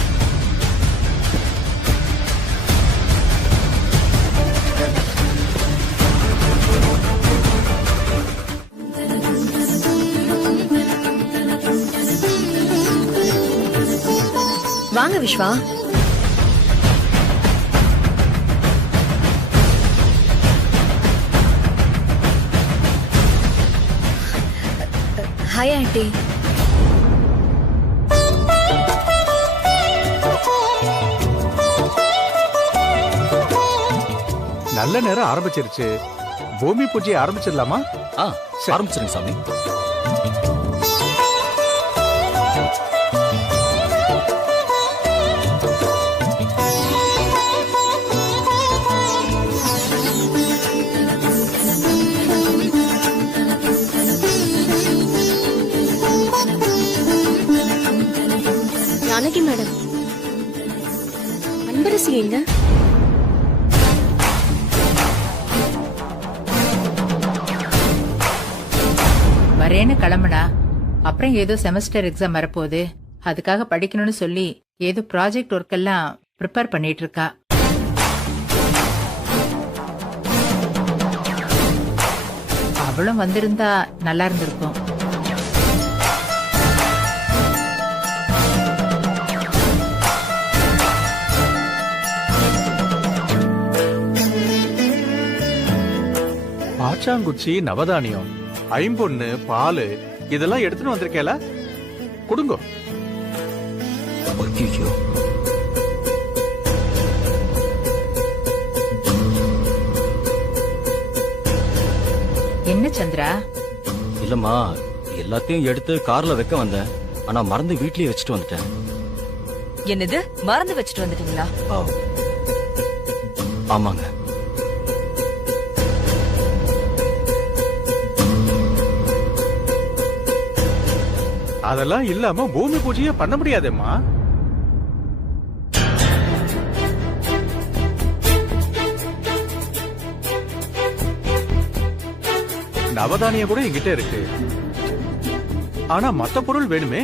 வாங்க விஸ்வா. Hi aunty. நல்ல நேரம் ஆரம்பிச்சிருச்சு. பூமி பூஜையை ஆரம்பிச்சிடலாமா? ஆரம்பிச்சிருங்க சாமி. ஜானகி மேடம், அன்பரசி எங்க? வரேன்னு கிளம்புனா அப்புறம் ஏதோ செமஸ்டர் எக்ஸாம் வரப்போகுது, அதுக்காக படிக்கணும்னு சொல்லி ஏதோ ப்ராஜெக்ட் ஒர்க் எல்லாம் ப்ரிப்பேர் பண்ணிட்டு இருக்கா. அவளும் வந்திருந்தா நல்லா இருந்திருக்கும். கரச்சாங்குச்சி, நவதானியம், ஐம்பொன்னு, பால் இதெல்லாம் எடுத்துட்டு வந்திருக்கேல, கொடுங்க. என்ன சந்திரா? இல்லம்மா, எல்லாத்தையும் எடுத்து கார்ல வைக்க வந்தேன். ஆனா மறந்து வீட்லயே வச்சுட்டு வந்துட்டேன். என்னது, மறந்து வச்சுட்டு வந்துட்டீங்களா? ஆமாங்க. அதெல்லாம் இல்லாம பூமி பூஜையே பண்ண முடியாதேம்மா. நவதானியம் கூட என்கிட்ட இருக்கு. ஆனா மத்த பொருள் வேணுமே.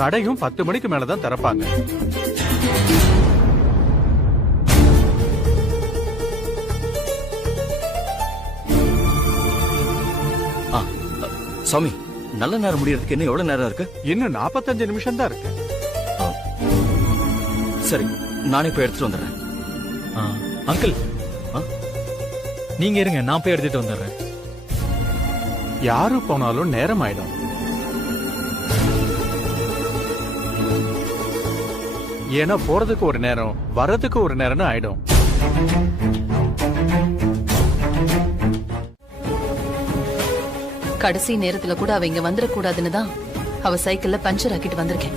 கடையும் 10 மணிக்கு மேலதான் திறப்பாங்க. சாமி, நல்ல நேரம் முடியறதுக்கு இன்னும் எவ்வளவு நேரம் இருக்கு? இன்னும் 45 நிமிஷம் தான் இருக்கு. சரி, நானே போய் எடுத்துட்டு வந்துடுறேன். அங்கிள், நீங்க இருங்க, நான் போய் எடுத்துட்டு வந்துடுறேன். யாரு போனாலும் நேரம் ஆயிடும். ஏன்னா போறதுக்கு ஒரு நேரம், வர்றதுக்கு ஒரு நேரம்னு ஆயிடும். கடைசி நேரத்துல கூட அவ இங்க வந்துடக்கூடாதுன்னு தான் அவ சைக்கிள்ல பஞ்சர் ஆக்கிட்டு வந்திருக்கேன்.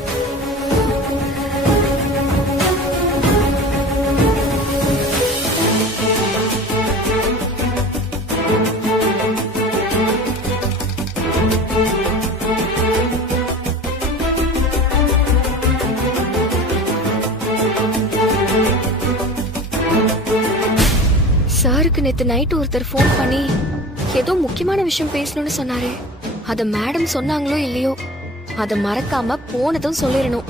சாருக்கு நேத்து நைட் ஒருத்தர் போன் பண்ணி ஏதோ முக்கியமான விஷயம் பேசணும்னு சொன்னாரு. அத மேடம் சொன்னாங்களோ இல்லையோ, அத மறக்காம போனதும் சொல்லிடணும்.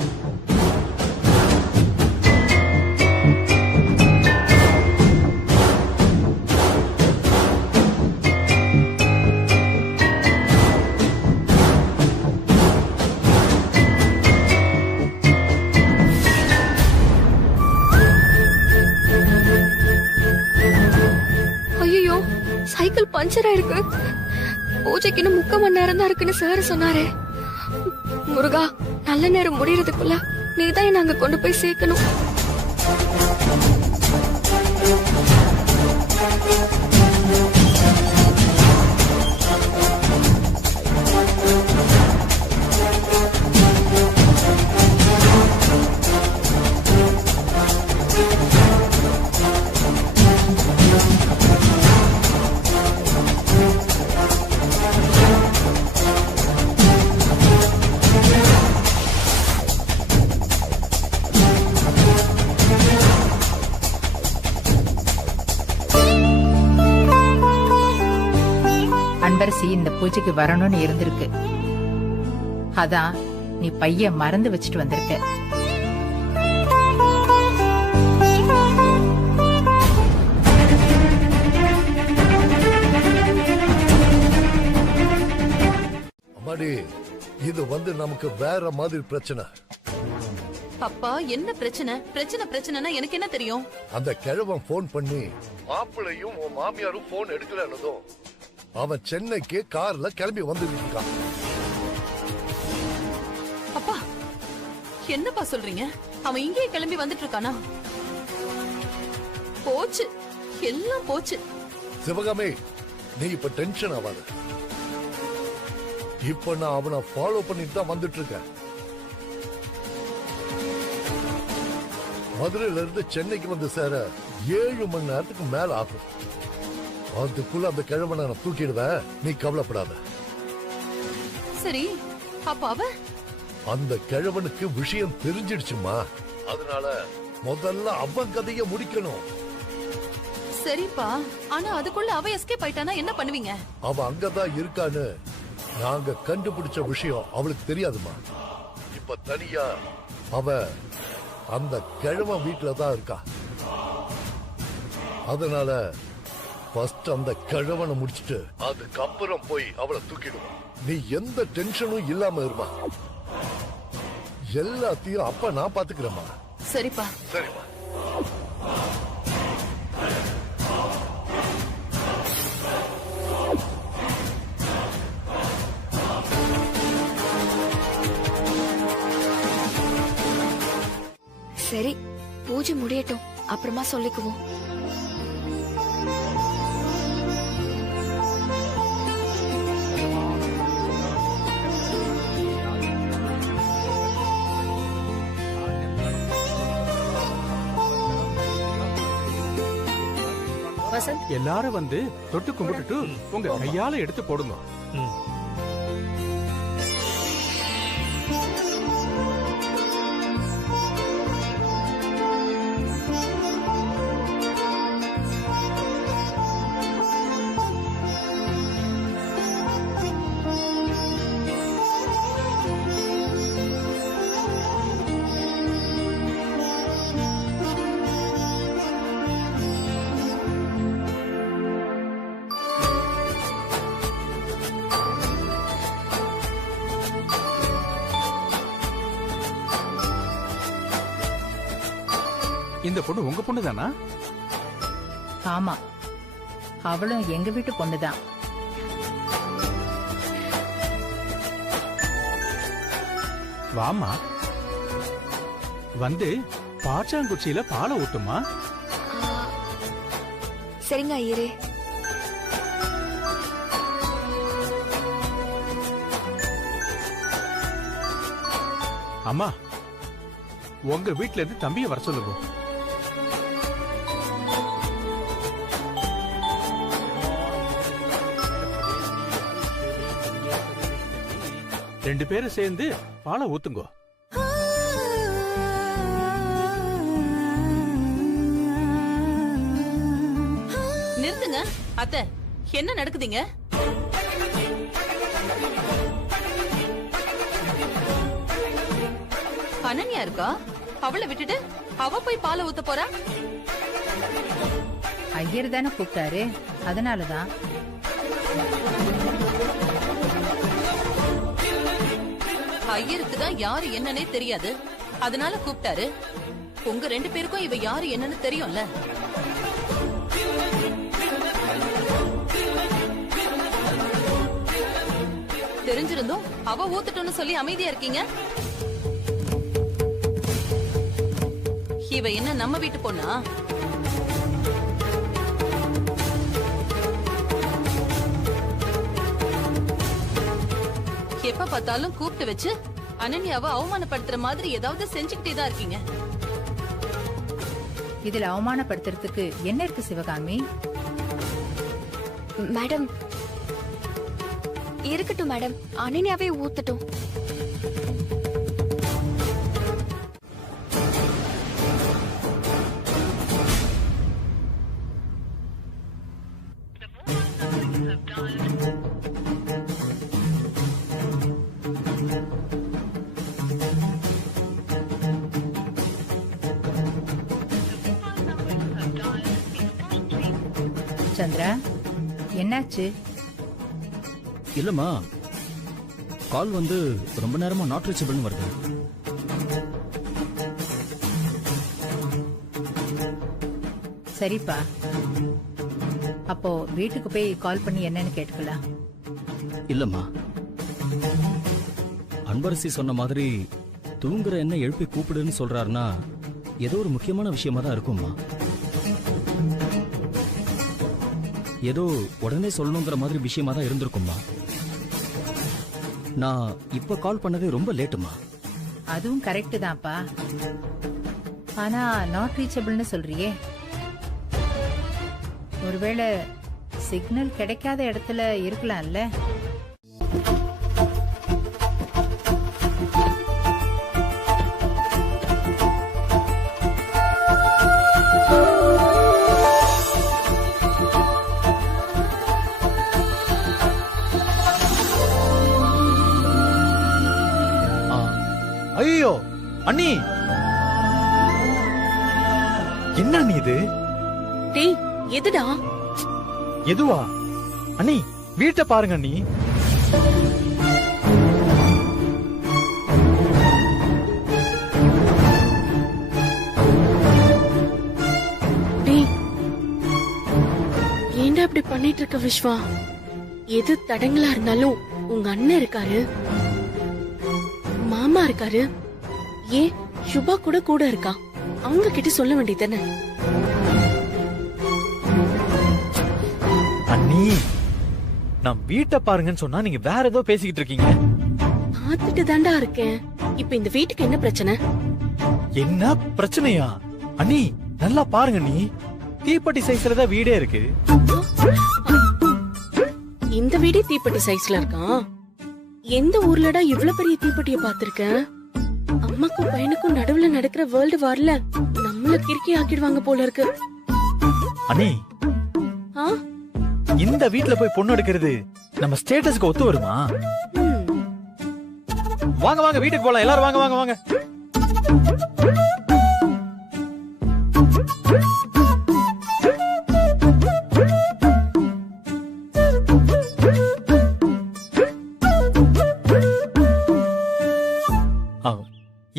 ஐயோ, சைக்கிள் பஞ்சர் ஆயிருக்கு. பூஜைக்கு இன்னும் 3/4 மணி நேரம் தான் இருக்குன்னு சார் சொன்னாரு. முருகா, நல்ல நேரம் முடியறதுக்குள்ள நீதான் என்ன அங்க கொண்டு போய் சேர்க்கணும். அன்பரசி இந்த பூஜைக்கு வரணும்னு இருந்திருக்கு. அதான் நீ பைய மறந்து வச்சுட்டு வந்திருக்க. அம்மாடி, இது நமக்கு வேற மாதிரி பிரச்சனை. அப்பா, என்ன பிரச்சனை? பிரச்சனைனா எனக்கு என்ன தெரியும்? அந்த கிழவன் போன் பண்ணி மாப்பிள்ளையும் உன் மாமியாரும் போன் எடுக்கலன்னதும் அவன் சென்னைக்கு கார்ல கிளம்பி வந்துட்டு இருக்கான். அப்பா, என்னப்பா சொல்றீங்க? அவன் இங்கே கிளம்பி வந்துட்டு இருக்கானா? போச்சு, எல்லாம் போச்சு. சிவகாமி, நீ இப்ப டென்ஷன் ஆகாத. இப்ப நான் அவனை ஃபாலோ பண்ணிட்டு தான் வந்துட்டு இருக்கேன். மதுரையில இருந்து சென்னைக்கு வந்து சேர 7 மணி நேரத்துக்கு மேல ஆகும். அதுக்குள்ள அந்த கிழவனை நான் தூக்கிடுவேன், நீ கவலைப்படாத. சரி, அப்ப அவன் அந்த கிழவனுக்கு விஷயம் தெரிஞ்சிடுச்சுமா. அதனால முதல்ல அவன் கதையை முடிக்கணும். சரிப்பா, ஆனா அதுக்குள்ள அவ எஸ்கேப் ஆயிட்டானா என்ன பண்ணுவீங்க? அவ அங்கதான் இருக்கான்னு நாங்க கண்டுபிடிச்ச விஷயம் அவளுக்கு தெரியாதுமா. இப்ப தனியா அவ அந்த கிழவன் வீட்டுல தான் இருக்கா. அதனால ஃபர்ஸ்ட் அந்த கிழவனை முடிச்சிட்டு அதுக்கப்புறம் போய் அவளை தூக்கிடுவோம். நீ எந்த டென்ஷனும் இல்லாம இருமா. எல்லாத்தையும் அப்ப நான் பாத்துக்கிறேம்மா. சரிப்பா. சரிம்மா. சரி பூஜை முடியட்டும், அப்புறமா சொல்லிக்குவோம். வசந்த், எல்லாரும் வந்து தொட்டு கும்பிட்டுட்டு உங்க கையால எடுத்து போடுங்க. இந்த பொண்ணு உங்க பொண்ணு தானா? ஆமா, அவளும் எங்க வீட்டு பொண்ணுதான். வாமா, வந்து பாச்சாங்குச்சியில பாலை ஊட்டுமா. சரிங்க ஐயரே. அம்மா, உங்க வீட்ல இருந்து தம்பியை வர சொல்லுங்க. ரெண்டு பேரும் சேர்ந்து பாலை ஊத்துங்க. நிறுத்துங்க அத்தை, என்ன நடக்குதுங்க? அனன்யா இருக்கா, அவளை விட்டுட்டு அவ போய் பாலை ஊத்த போறா. ஐயர் தானே கூப்பிட்டாரு, அதனாலதான். ஐயருக்கு தான் யாரு என்னன்னே தெரியாது, அதனால கூப்பிட்டாரு. உங்க ரெண்டு பேருக்கும் இவ யாரு என்னன்னு தெரியும்ல. தெரிஞ்சிருந்தும் அவ ஊத்துட்டோன்னு சொல்லி அமைதியா இருக்கீங்க. இவ என்ன நம்ம வீட்டு பொண்ணா? எப்ப பார்த்தாலும் கூப்பிட்டு வச்சு அனன்யாவை அவமானப்படுத்துற மாதிரி ஏதாவது செஞ்சுக்கிட்டே தான் இருக்கீங்க. இதுல அவமானப்படுத்துறதுக்கு என்ன இருக்கு சிவகாமி? மேடம் இருக்கட்டும் மேடம், அனன்யாவே ஊத்தட்டும். சந்திரா, என்னாச்சு? இல்லம்மா, கால் வந்து ரொம்ப நேரமா நாட் ரீச்சபிள்னு வருது. சரிப்பா, அப்போ வீட்டுக்கு போய் கால் பண்ணி என்னன்னு கேட்டுக்கலாம். இல்லம்மா, அன்பரசி சொன்ன மாதிரி தூங்குற என்ன எழுப்பி கூப்பிடுன்னு சொல்றாருன்னா ஏதோ ஒரு முக்கியமான விஷயமா தான் இருக்கும்மா. ஏதோ உடனே சொல்லணுங்கிற மாதிரி விஷயமா தான் இருந்திருக்கும்மா. நான் இப்ப கால் பண்ணதே ரொம்ப லேட்டுமா. அதுவும் கரெக்ட் தான்ப்பா, ஆனா நாட் ரீச்சபிள்னு சொல்றியே, ஒருவேளை சிக்னல் கிடைக்காத இடத்துல இருக்கலாம்ல. ஐயோ அண்ணி, என்ன அண்ணி இது? டேய், எதுடா? எதுவா அண்ணி? வீட்டை பாருங்க அண்ணி. டேய், ஏன்டா இப்படி பண்ணிட்டு இருக்க விஸ்வா? எது தடங்களா இருந்தாலும் உங்க அண்ணன் இருக்காரு, மாமா இருக்காரு, ஏன் சுபா கூட கூட இருக்கா. அவங்க கிட்ட சொல்ல வேண்டியதானே? அண்ணி நான் வீட்டை பாருங்கன்னு சொன்னா நீங்க வேற ஏதோ பேசிக்கிட்டு இருக்கீங்க. பார்த்துட்டு தாண்டா இருக்கேன். இப்ப இந்த வீட்டுக்கு என்ன பிரச்சனை? என்ன பிரச்சனையா? அண்ணி நல்லா பாருங்க, நீ தீப்பெட்டி சைஸ்ல தான் வீடே இருக்கு. இந்த வீடே தீப்பெட்டி சைஸ்ல இருக்கான். எந்த ஊர்லடா இவ்வளவு பெரிய தீப்பெட்டிய பாத்திருக்கேன்? அம்மாக்கும் பையனுக்கும் நடுவுல நடக்கிற வேர்ல்டு வார்ல நம்மள கிறுக்கி ஆக்கிடுவாங்க போல இருக்கு. அண்ணி ஆ? இந்த வீட்ல போய் பொண்ணு எடுக்கிறது நம்ம ஸ்டேட்டஸ்க்கு ஒத்து வருமா? வாங்க வாங்க வீட்டுக்கு போலாம், எல்லாரும் வாங்க வாங்க வாங்க.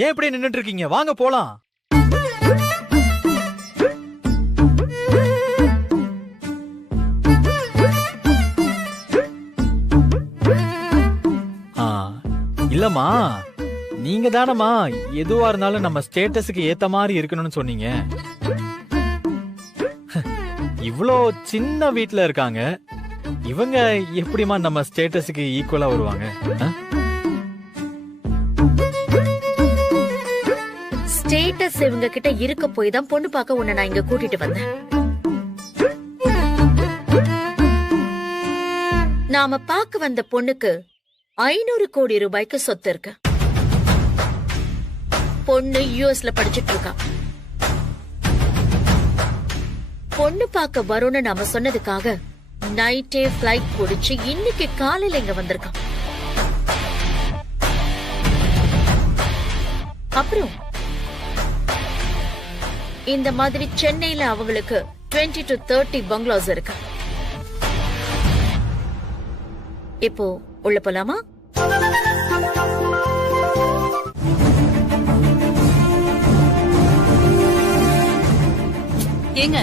ஏன் இப்படி நின்னுட்டு இருக்கீங்க? வாங்க போலாம். இல்லம்மா, நீங்க தானம்மா எதுவா இருந்தாலும் நம்ம ஸ்டேட்டஸுக்கு ஏத்த மாதிரி இருக்கணும்னு சொன்னீங்க. இவ்ளோ சின்ன வீட்ல இருக்காங்க, இவங்க எப்படிமா நம்ம ஸ்டேட்டஸுக்கு ஈக்குவலா வருவாங்க? ஸ்டேட்டஸ் இவங்க கிட்ட இருக்க போய் தான் பொண்ணு பார்க்க உன்னை நான் இங்க கூட்டிட்டு வந்தேன். நாம பார்க்க வந்த பொண்ணுக்கு 500 கோடி ரூபாய்க்கு சொத்து இருக்கு. பொண்ணு யுஎஸ்ல படிச்சிட்டு இருக்கா. பொண்ணு பார்க்க வரும்னு நாம சொன்னதுக்காக நைட்டே பிளைட் பிடிச்சு இன்னைக்கு காலையில இங்க வந்திருக்கான். அப்புறம் இந்த மாதிரி சென்னையில அவங்களுக்கு 20 to 30 பங்களாஸ் இருக்கு. இப்போ உள்ள போலாமா? ஏங்க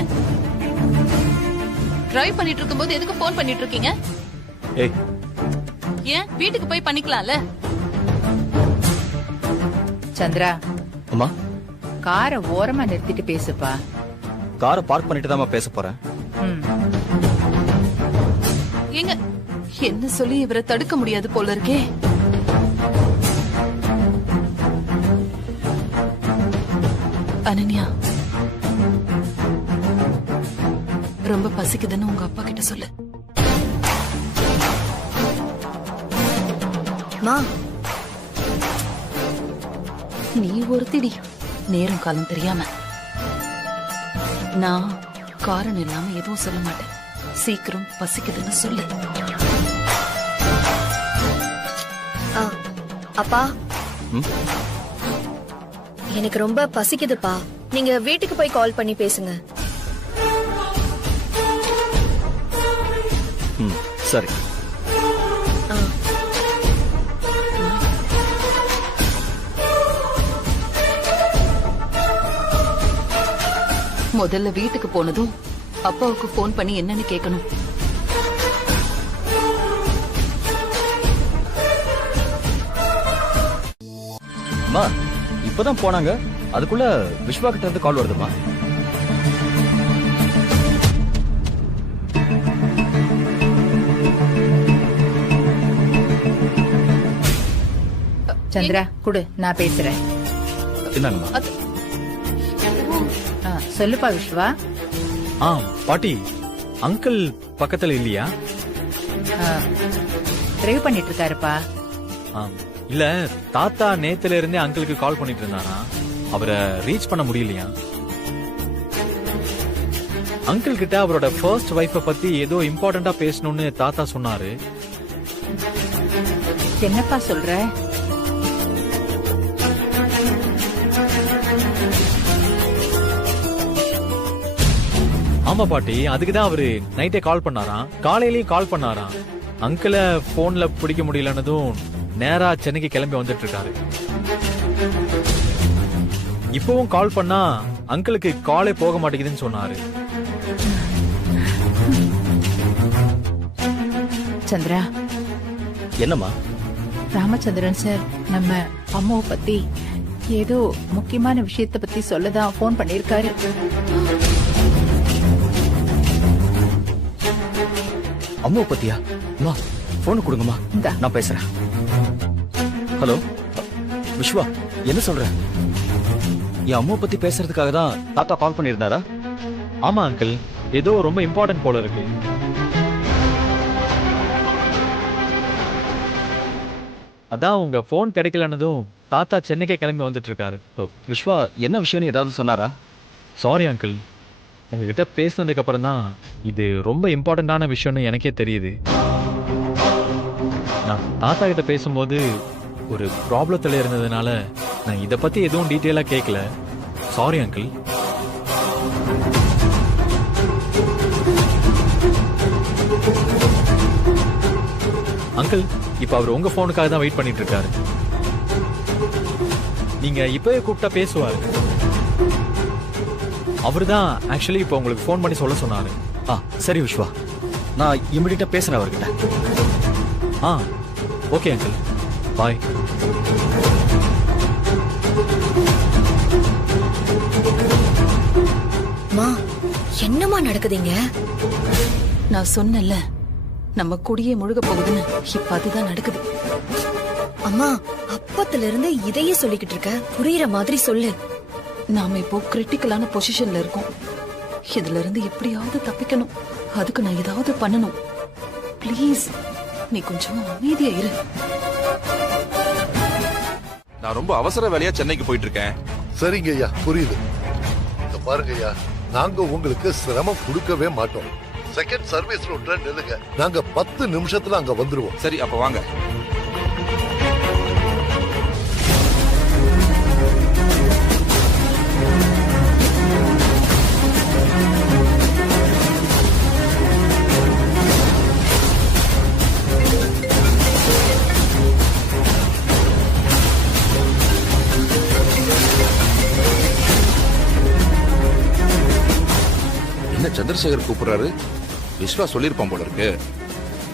டிரைவ் பண்ணிட்டு இருக்கும்போது எதுக்கு போன் பண்ணிட்டு இருக்கீங்க? ஏய், ஏன் வீட்டுக்கு போய் பண்ணிக்கலாம்ல? சந்திரா, அம்மா காரை ஓரமா நிறுத்திட்டு பேசுப்பா. காரை பார்க் பண்ணிட்டு தான் பேச போறேன். ஏங்க என்ன சொல்லி இவரை தடுக்க முடியாது போல இருக்கே. அனன்யா, ரொம்ப பசிக்குதுன்னு உங்க அப்பா கிட்ட சொல்லு. மா, நீ ஒருத்திடி நேரம் காலம் தெரியாம. நான் காரணம் இல்லாம எதுவும் சொல்ல மாட்டேன். சீக்கிரம் பசிக்குதுன்னு சொல்லு. அப்பா, எனக்கு ரொம்ப பசிக்குதுப்பா. நீங்க வீட்டுக்கு போய் கால் பண்ணி பேசுங்க. சரி. முதல்ல வீட்டுக்கு போனதும் அப்பாவுக்கு போன் பண்ணி என்னன்னு கேட்கணும். அம்மா இப்பதான் போனாங்க, அதுக்குள்ள விஸ்வா கிட்ட இருந்து கால் வருதுமா. சந்திரா குடு, நான் பேசுறேன். என்னங்கம்மா? சொல்லுப்பா விஸ்வா. பாட்டி, அங்கிள் பக்கத்துல இல்லையா? டிரைவ் பண்ணிட்டு இருக்காருப்பா. இல்ல, தாத்தா நேத்துல இருந்தே அங்கிளுக்கு கால் பண்ணிட்டு இருந்தாரா, அவரை ரீச் பண்ண முடியலையா? அங்கிள் கிட்ட அவரோட ஃபர்ஸ்ட் வைஃப பத்தி ஏதோ இம்பார்ட்டண்டா பேசணும்னு தாத்தா சொன்னாரு. என்னப்பா சொல்ற? ஆமா பாட்டி, அதுக்குதான் அவரு நைட்டே கால் பண்ணாராம், காலையிலயும் கால் பண்ணாராம். அங்கிள போன்ல பிடிக்க முடியலன்னதும் நேரா சென்னைக்கு கிளம்பி வந்துட்டு இருக்காரு. இப்பவும் கால் பண்ணா அங்கிளுக்கு காலே போக மாட்டேங்குதுன்னு சொன்னாரு. சந்திரா. என்னம்மா? ராமச்சந்திரன் சார் நம்ம அம்மாவை பத்தி ஏதோ முக்கியமான விஷயத்த பத்தி சொல்லதான் போன் பண்ணிருக்காரு. அம்மா பத்தியா? அம்மா போன் கொடுங்கம்மா, நான் பேசுறேன். ஹலோ விஸ்வா, என்ன சொல்ற? என் அம்மா பத்தி பேசுறதுக்காக தான் தாத்தா கால் பண்ணியிருந்தாரா? ஆமா அங்கிள், ஏதோ ரொம்ப இம்பார்ட்டன்ட் போல இருக்கு. அதான் உங்க போன் கிடைக்கலன்னதும் தாத்தா சென்னைக்கே கிளம்பி வந்துட்டு இருக்காரு. விஸ்வா என்ன விஷயம்னு ஏதாவது சொன்னாரா? சாரி அங்கிள், உங்ககிட்ட பேசினதுக்கு அப்புறம் தான் இது ரொம்ப இம்பார்ட்டண்டான விஷயம்னு எனக்கே தெரியுது. நான் தாத்தா கிட்ட பேசும்போது ஒரு ப்ராப்ளத்தில் இருந்ததுனால நான் இதை பத்தி எதுவும் டீட்டெயிலா கேட்கல. Sorry uncle. அங்கிள், இப்ப அவர் உங்க போனுக்காக தான் வெயிட் பண்ணிட்டு இருக்காரு. நீங்க இப்பவே கூப்பிட்டா பேசுவாரு. அவர்தான் ஆக்சுவலி இப்போ உங்களுக்கு ஃபோன் பண்ணி சொல்ல சொன்னாரு. சரி விஸ்வா, நான் இமிடியேட்டா பேசுறேன் அவர்கிட்ட. ஓகே அங்கிள், பாய். என்னமா நடக்குதுங்க? நான் சொன்னல நம்ம குடியே முழுக போகுதுன்னு, இப்ப அதுதான் நடக்குது. அம்மா, அப்பத்துல இருந்து இதையே சொல்லிக்கிட்டு இருக்க, புரியுற மாதிரி சொல்லு. நாம இப்போ கிரிட்டிக்கலான பொசிஷன்ல இருக்கோம். இதுல இருந்து எப்படியாவது தப்பிக்கணும். அதுக்கு நான் ஏதாவது பண்ணணும். ப்ளீஸ் நீ கொஞ்சம் அமைதியா இரு. நான் ரொம்ப அவசர வேலையா சென்னைக்கு போயிட்டு இருக்கேன். சரிங்க ஐயா, புரியுது. பாருங்க ஐயா, நாங்க உங்களுக்கு சிரமம் கொடுக்கவே மாட்டோம். செகண்ட் சர்வீஸ் ரோட்ல நில்லுங்க, நாங்க 10 நிமிஷத்துல அங்க வந்துருவோம். சரி, அப்ப வாங்க. என்ன சந்திரசேகர் கூப்பிடுறாரு? விஸ்வா சொல்லிருப்பான் போல இருக்கு.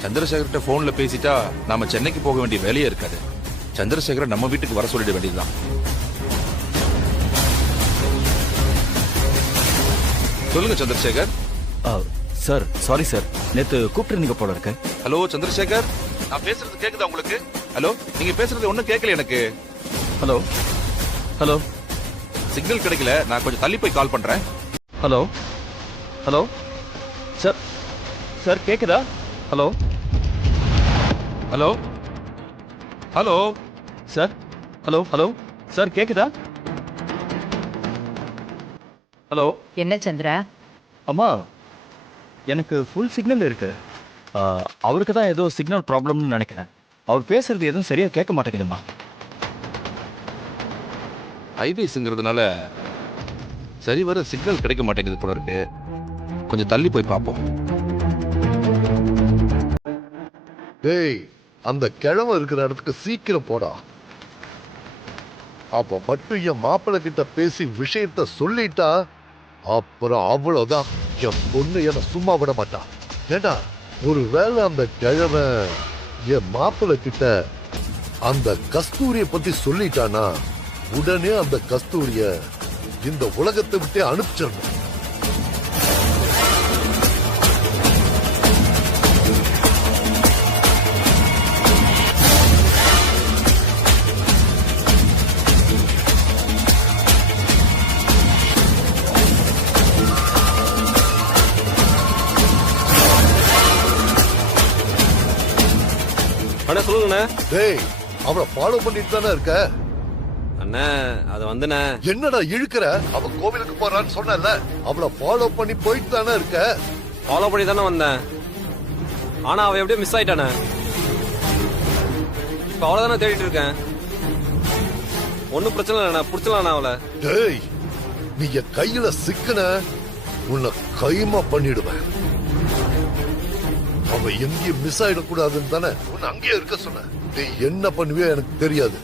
சந்திரசேகர்கிட்ட போன்ல பேசிட்டா நாம சென்னைக்கு போக வேண்டிய வேலையே இருக்காது. சந்திரசேகரை நம்ம வீட்டுக்கு வர சொல்லிட வேண்டியதுதான். சொல்லுங்க சந்திரசேகர். சார், சாரி சார், நேத்து கூப்பிட்டு போல இருக்கு. ஹலோ சந்திரசேகர், நான் பேசுறது கேக்குதா உங்களுக்கு? ஹலோ, நீங்க பேசுறது ஒண்ணும் கேட்கல எனக்கு. ஹலோ ஹலோ, சிக்னல் கிடைக்கல, நான் கொஞ்சம் தள்ளி போய் கால் பண்றேன். ஹலோ ஹலோ சார், சார் கேக்குதா? Hello hello hello sir, hello hello sir கேக்குதா? ஹலோ. என்ன சந்திரா? அம்மா, எனக்கு ஃபுல் சிக்னல் இருக்கு. அவருக்கு தான் ஏதோ சிக்னல் ப்ராப்ளம்னு நினைக்கிறேன். அவர் பேசுறது எதுவும் சரியா கேட்க மாட்டேங்குதுமா. ஹைவேஸ்ங்கிறதுனால சரி வர சிக்னல் கிடைக்க மாட்டேங்குது போல இருக்கு. கொஞ்சம் தள்ளி போய் பார்ப்போம். டேய், அந்த கிழமை இருக்கிற இடத்துக்கு சீக்கிரம் போடா. அப்ப மட்டும் என் மாப்பிள்ளை கிட்ட பேசி விஷயத்த சொல்லிட்டா அப்புறம் அவ்வளவுதான். என் பொண்ணு என்ன சும்மா விட மாட்டா. ஏண்டா, ஒருவேளை அந்த கிழமை என் மாப்பிள்ளை கிட்ட அந்த கஸ்தூரிய பத்தி சொல்லிட்டானா உடனே அந்த கஸ்தூரிய இந்த உலகத்தை விட்டே அனுப்பிச்சிடணும். அண்ணா சொல்லுங்கண்ணே. டேய், அவளை ஃபாலோ பண்ணிட்டு தானே இருக்க? அண்ணா அது வந்துண்ணே. என்னடா இழுக்கிற? அவ கோவிலுக்கு போறான்னு சொன்னல, அவளை ஃபாலோ பண்ணி போயிட்டு தானே இருக்க? ஃபாலோ பண்ணி தானே வந்தேன். ஆனா அவ எப்படியோ மிஸ் ஆயிட்டானே. இப்ப அவளை தானே தேடிட்டு இருக்கேன். ஒன்னும் பிரச்சனை இல்லைண்ணா, பிடிச்சலாம் அவளை. டேய், நீ என் கையில சிக்கன உன்னை கைமா பண்ணிடுவேன். அவ எங்கேயும் மிஸ் ஆயிடக்கூடாதுன்னு தானே உன்னை அங்கேயே இருக்க சொன்ன. நீ என்ன பண்ணுவியோ எனக்கு தெரியாது.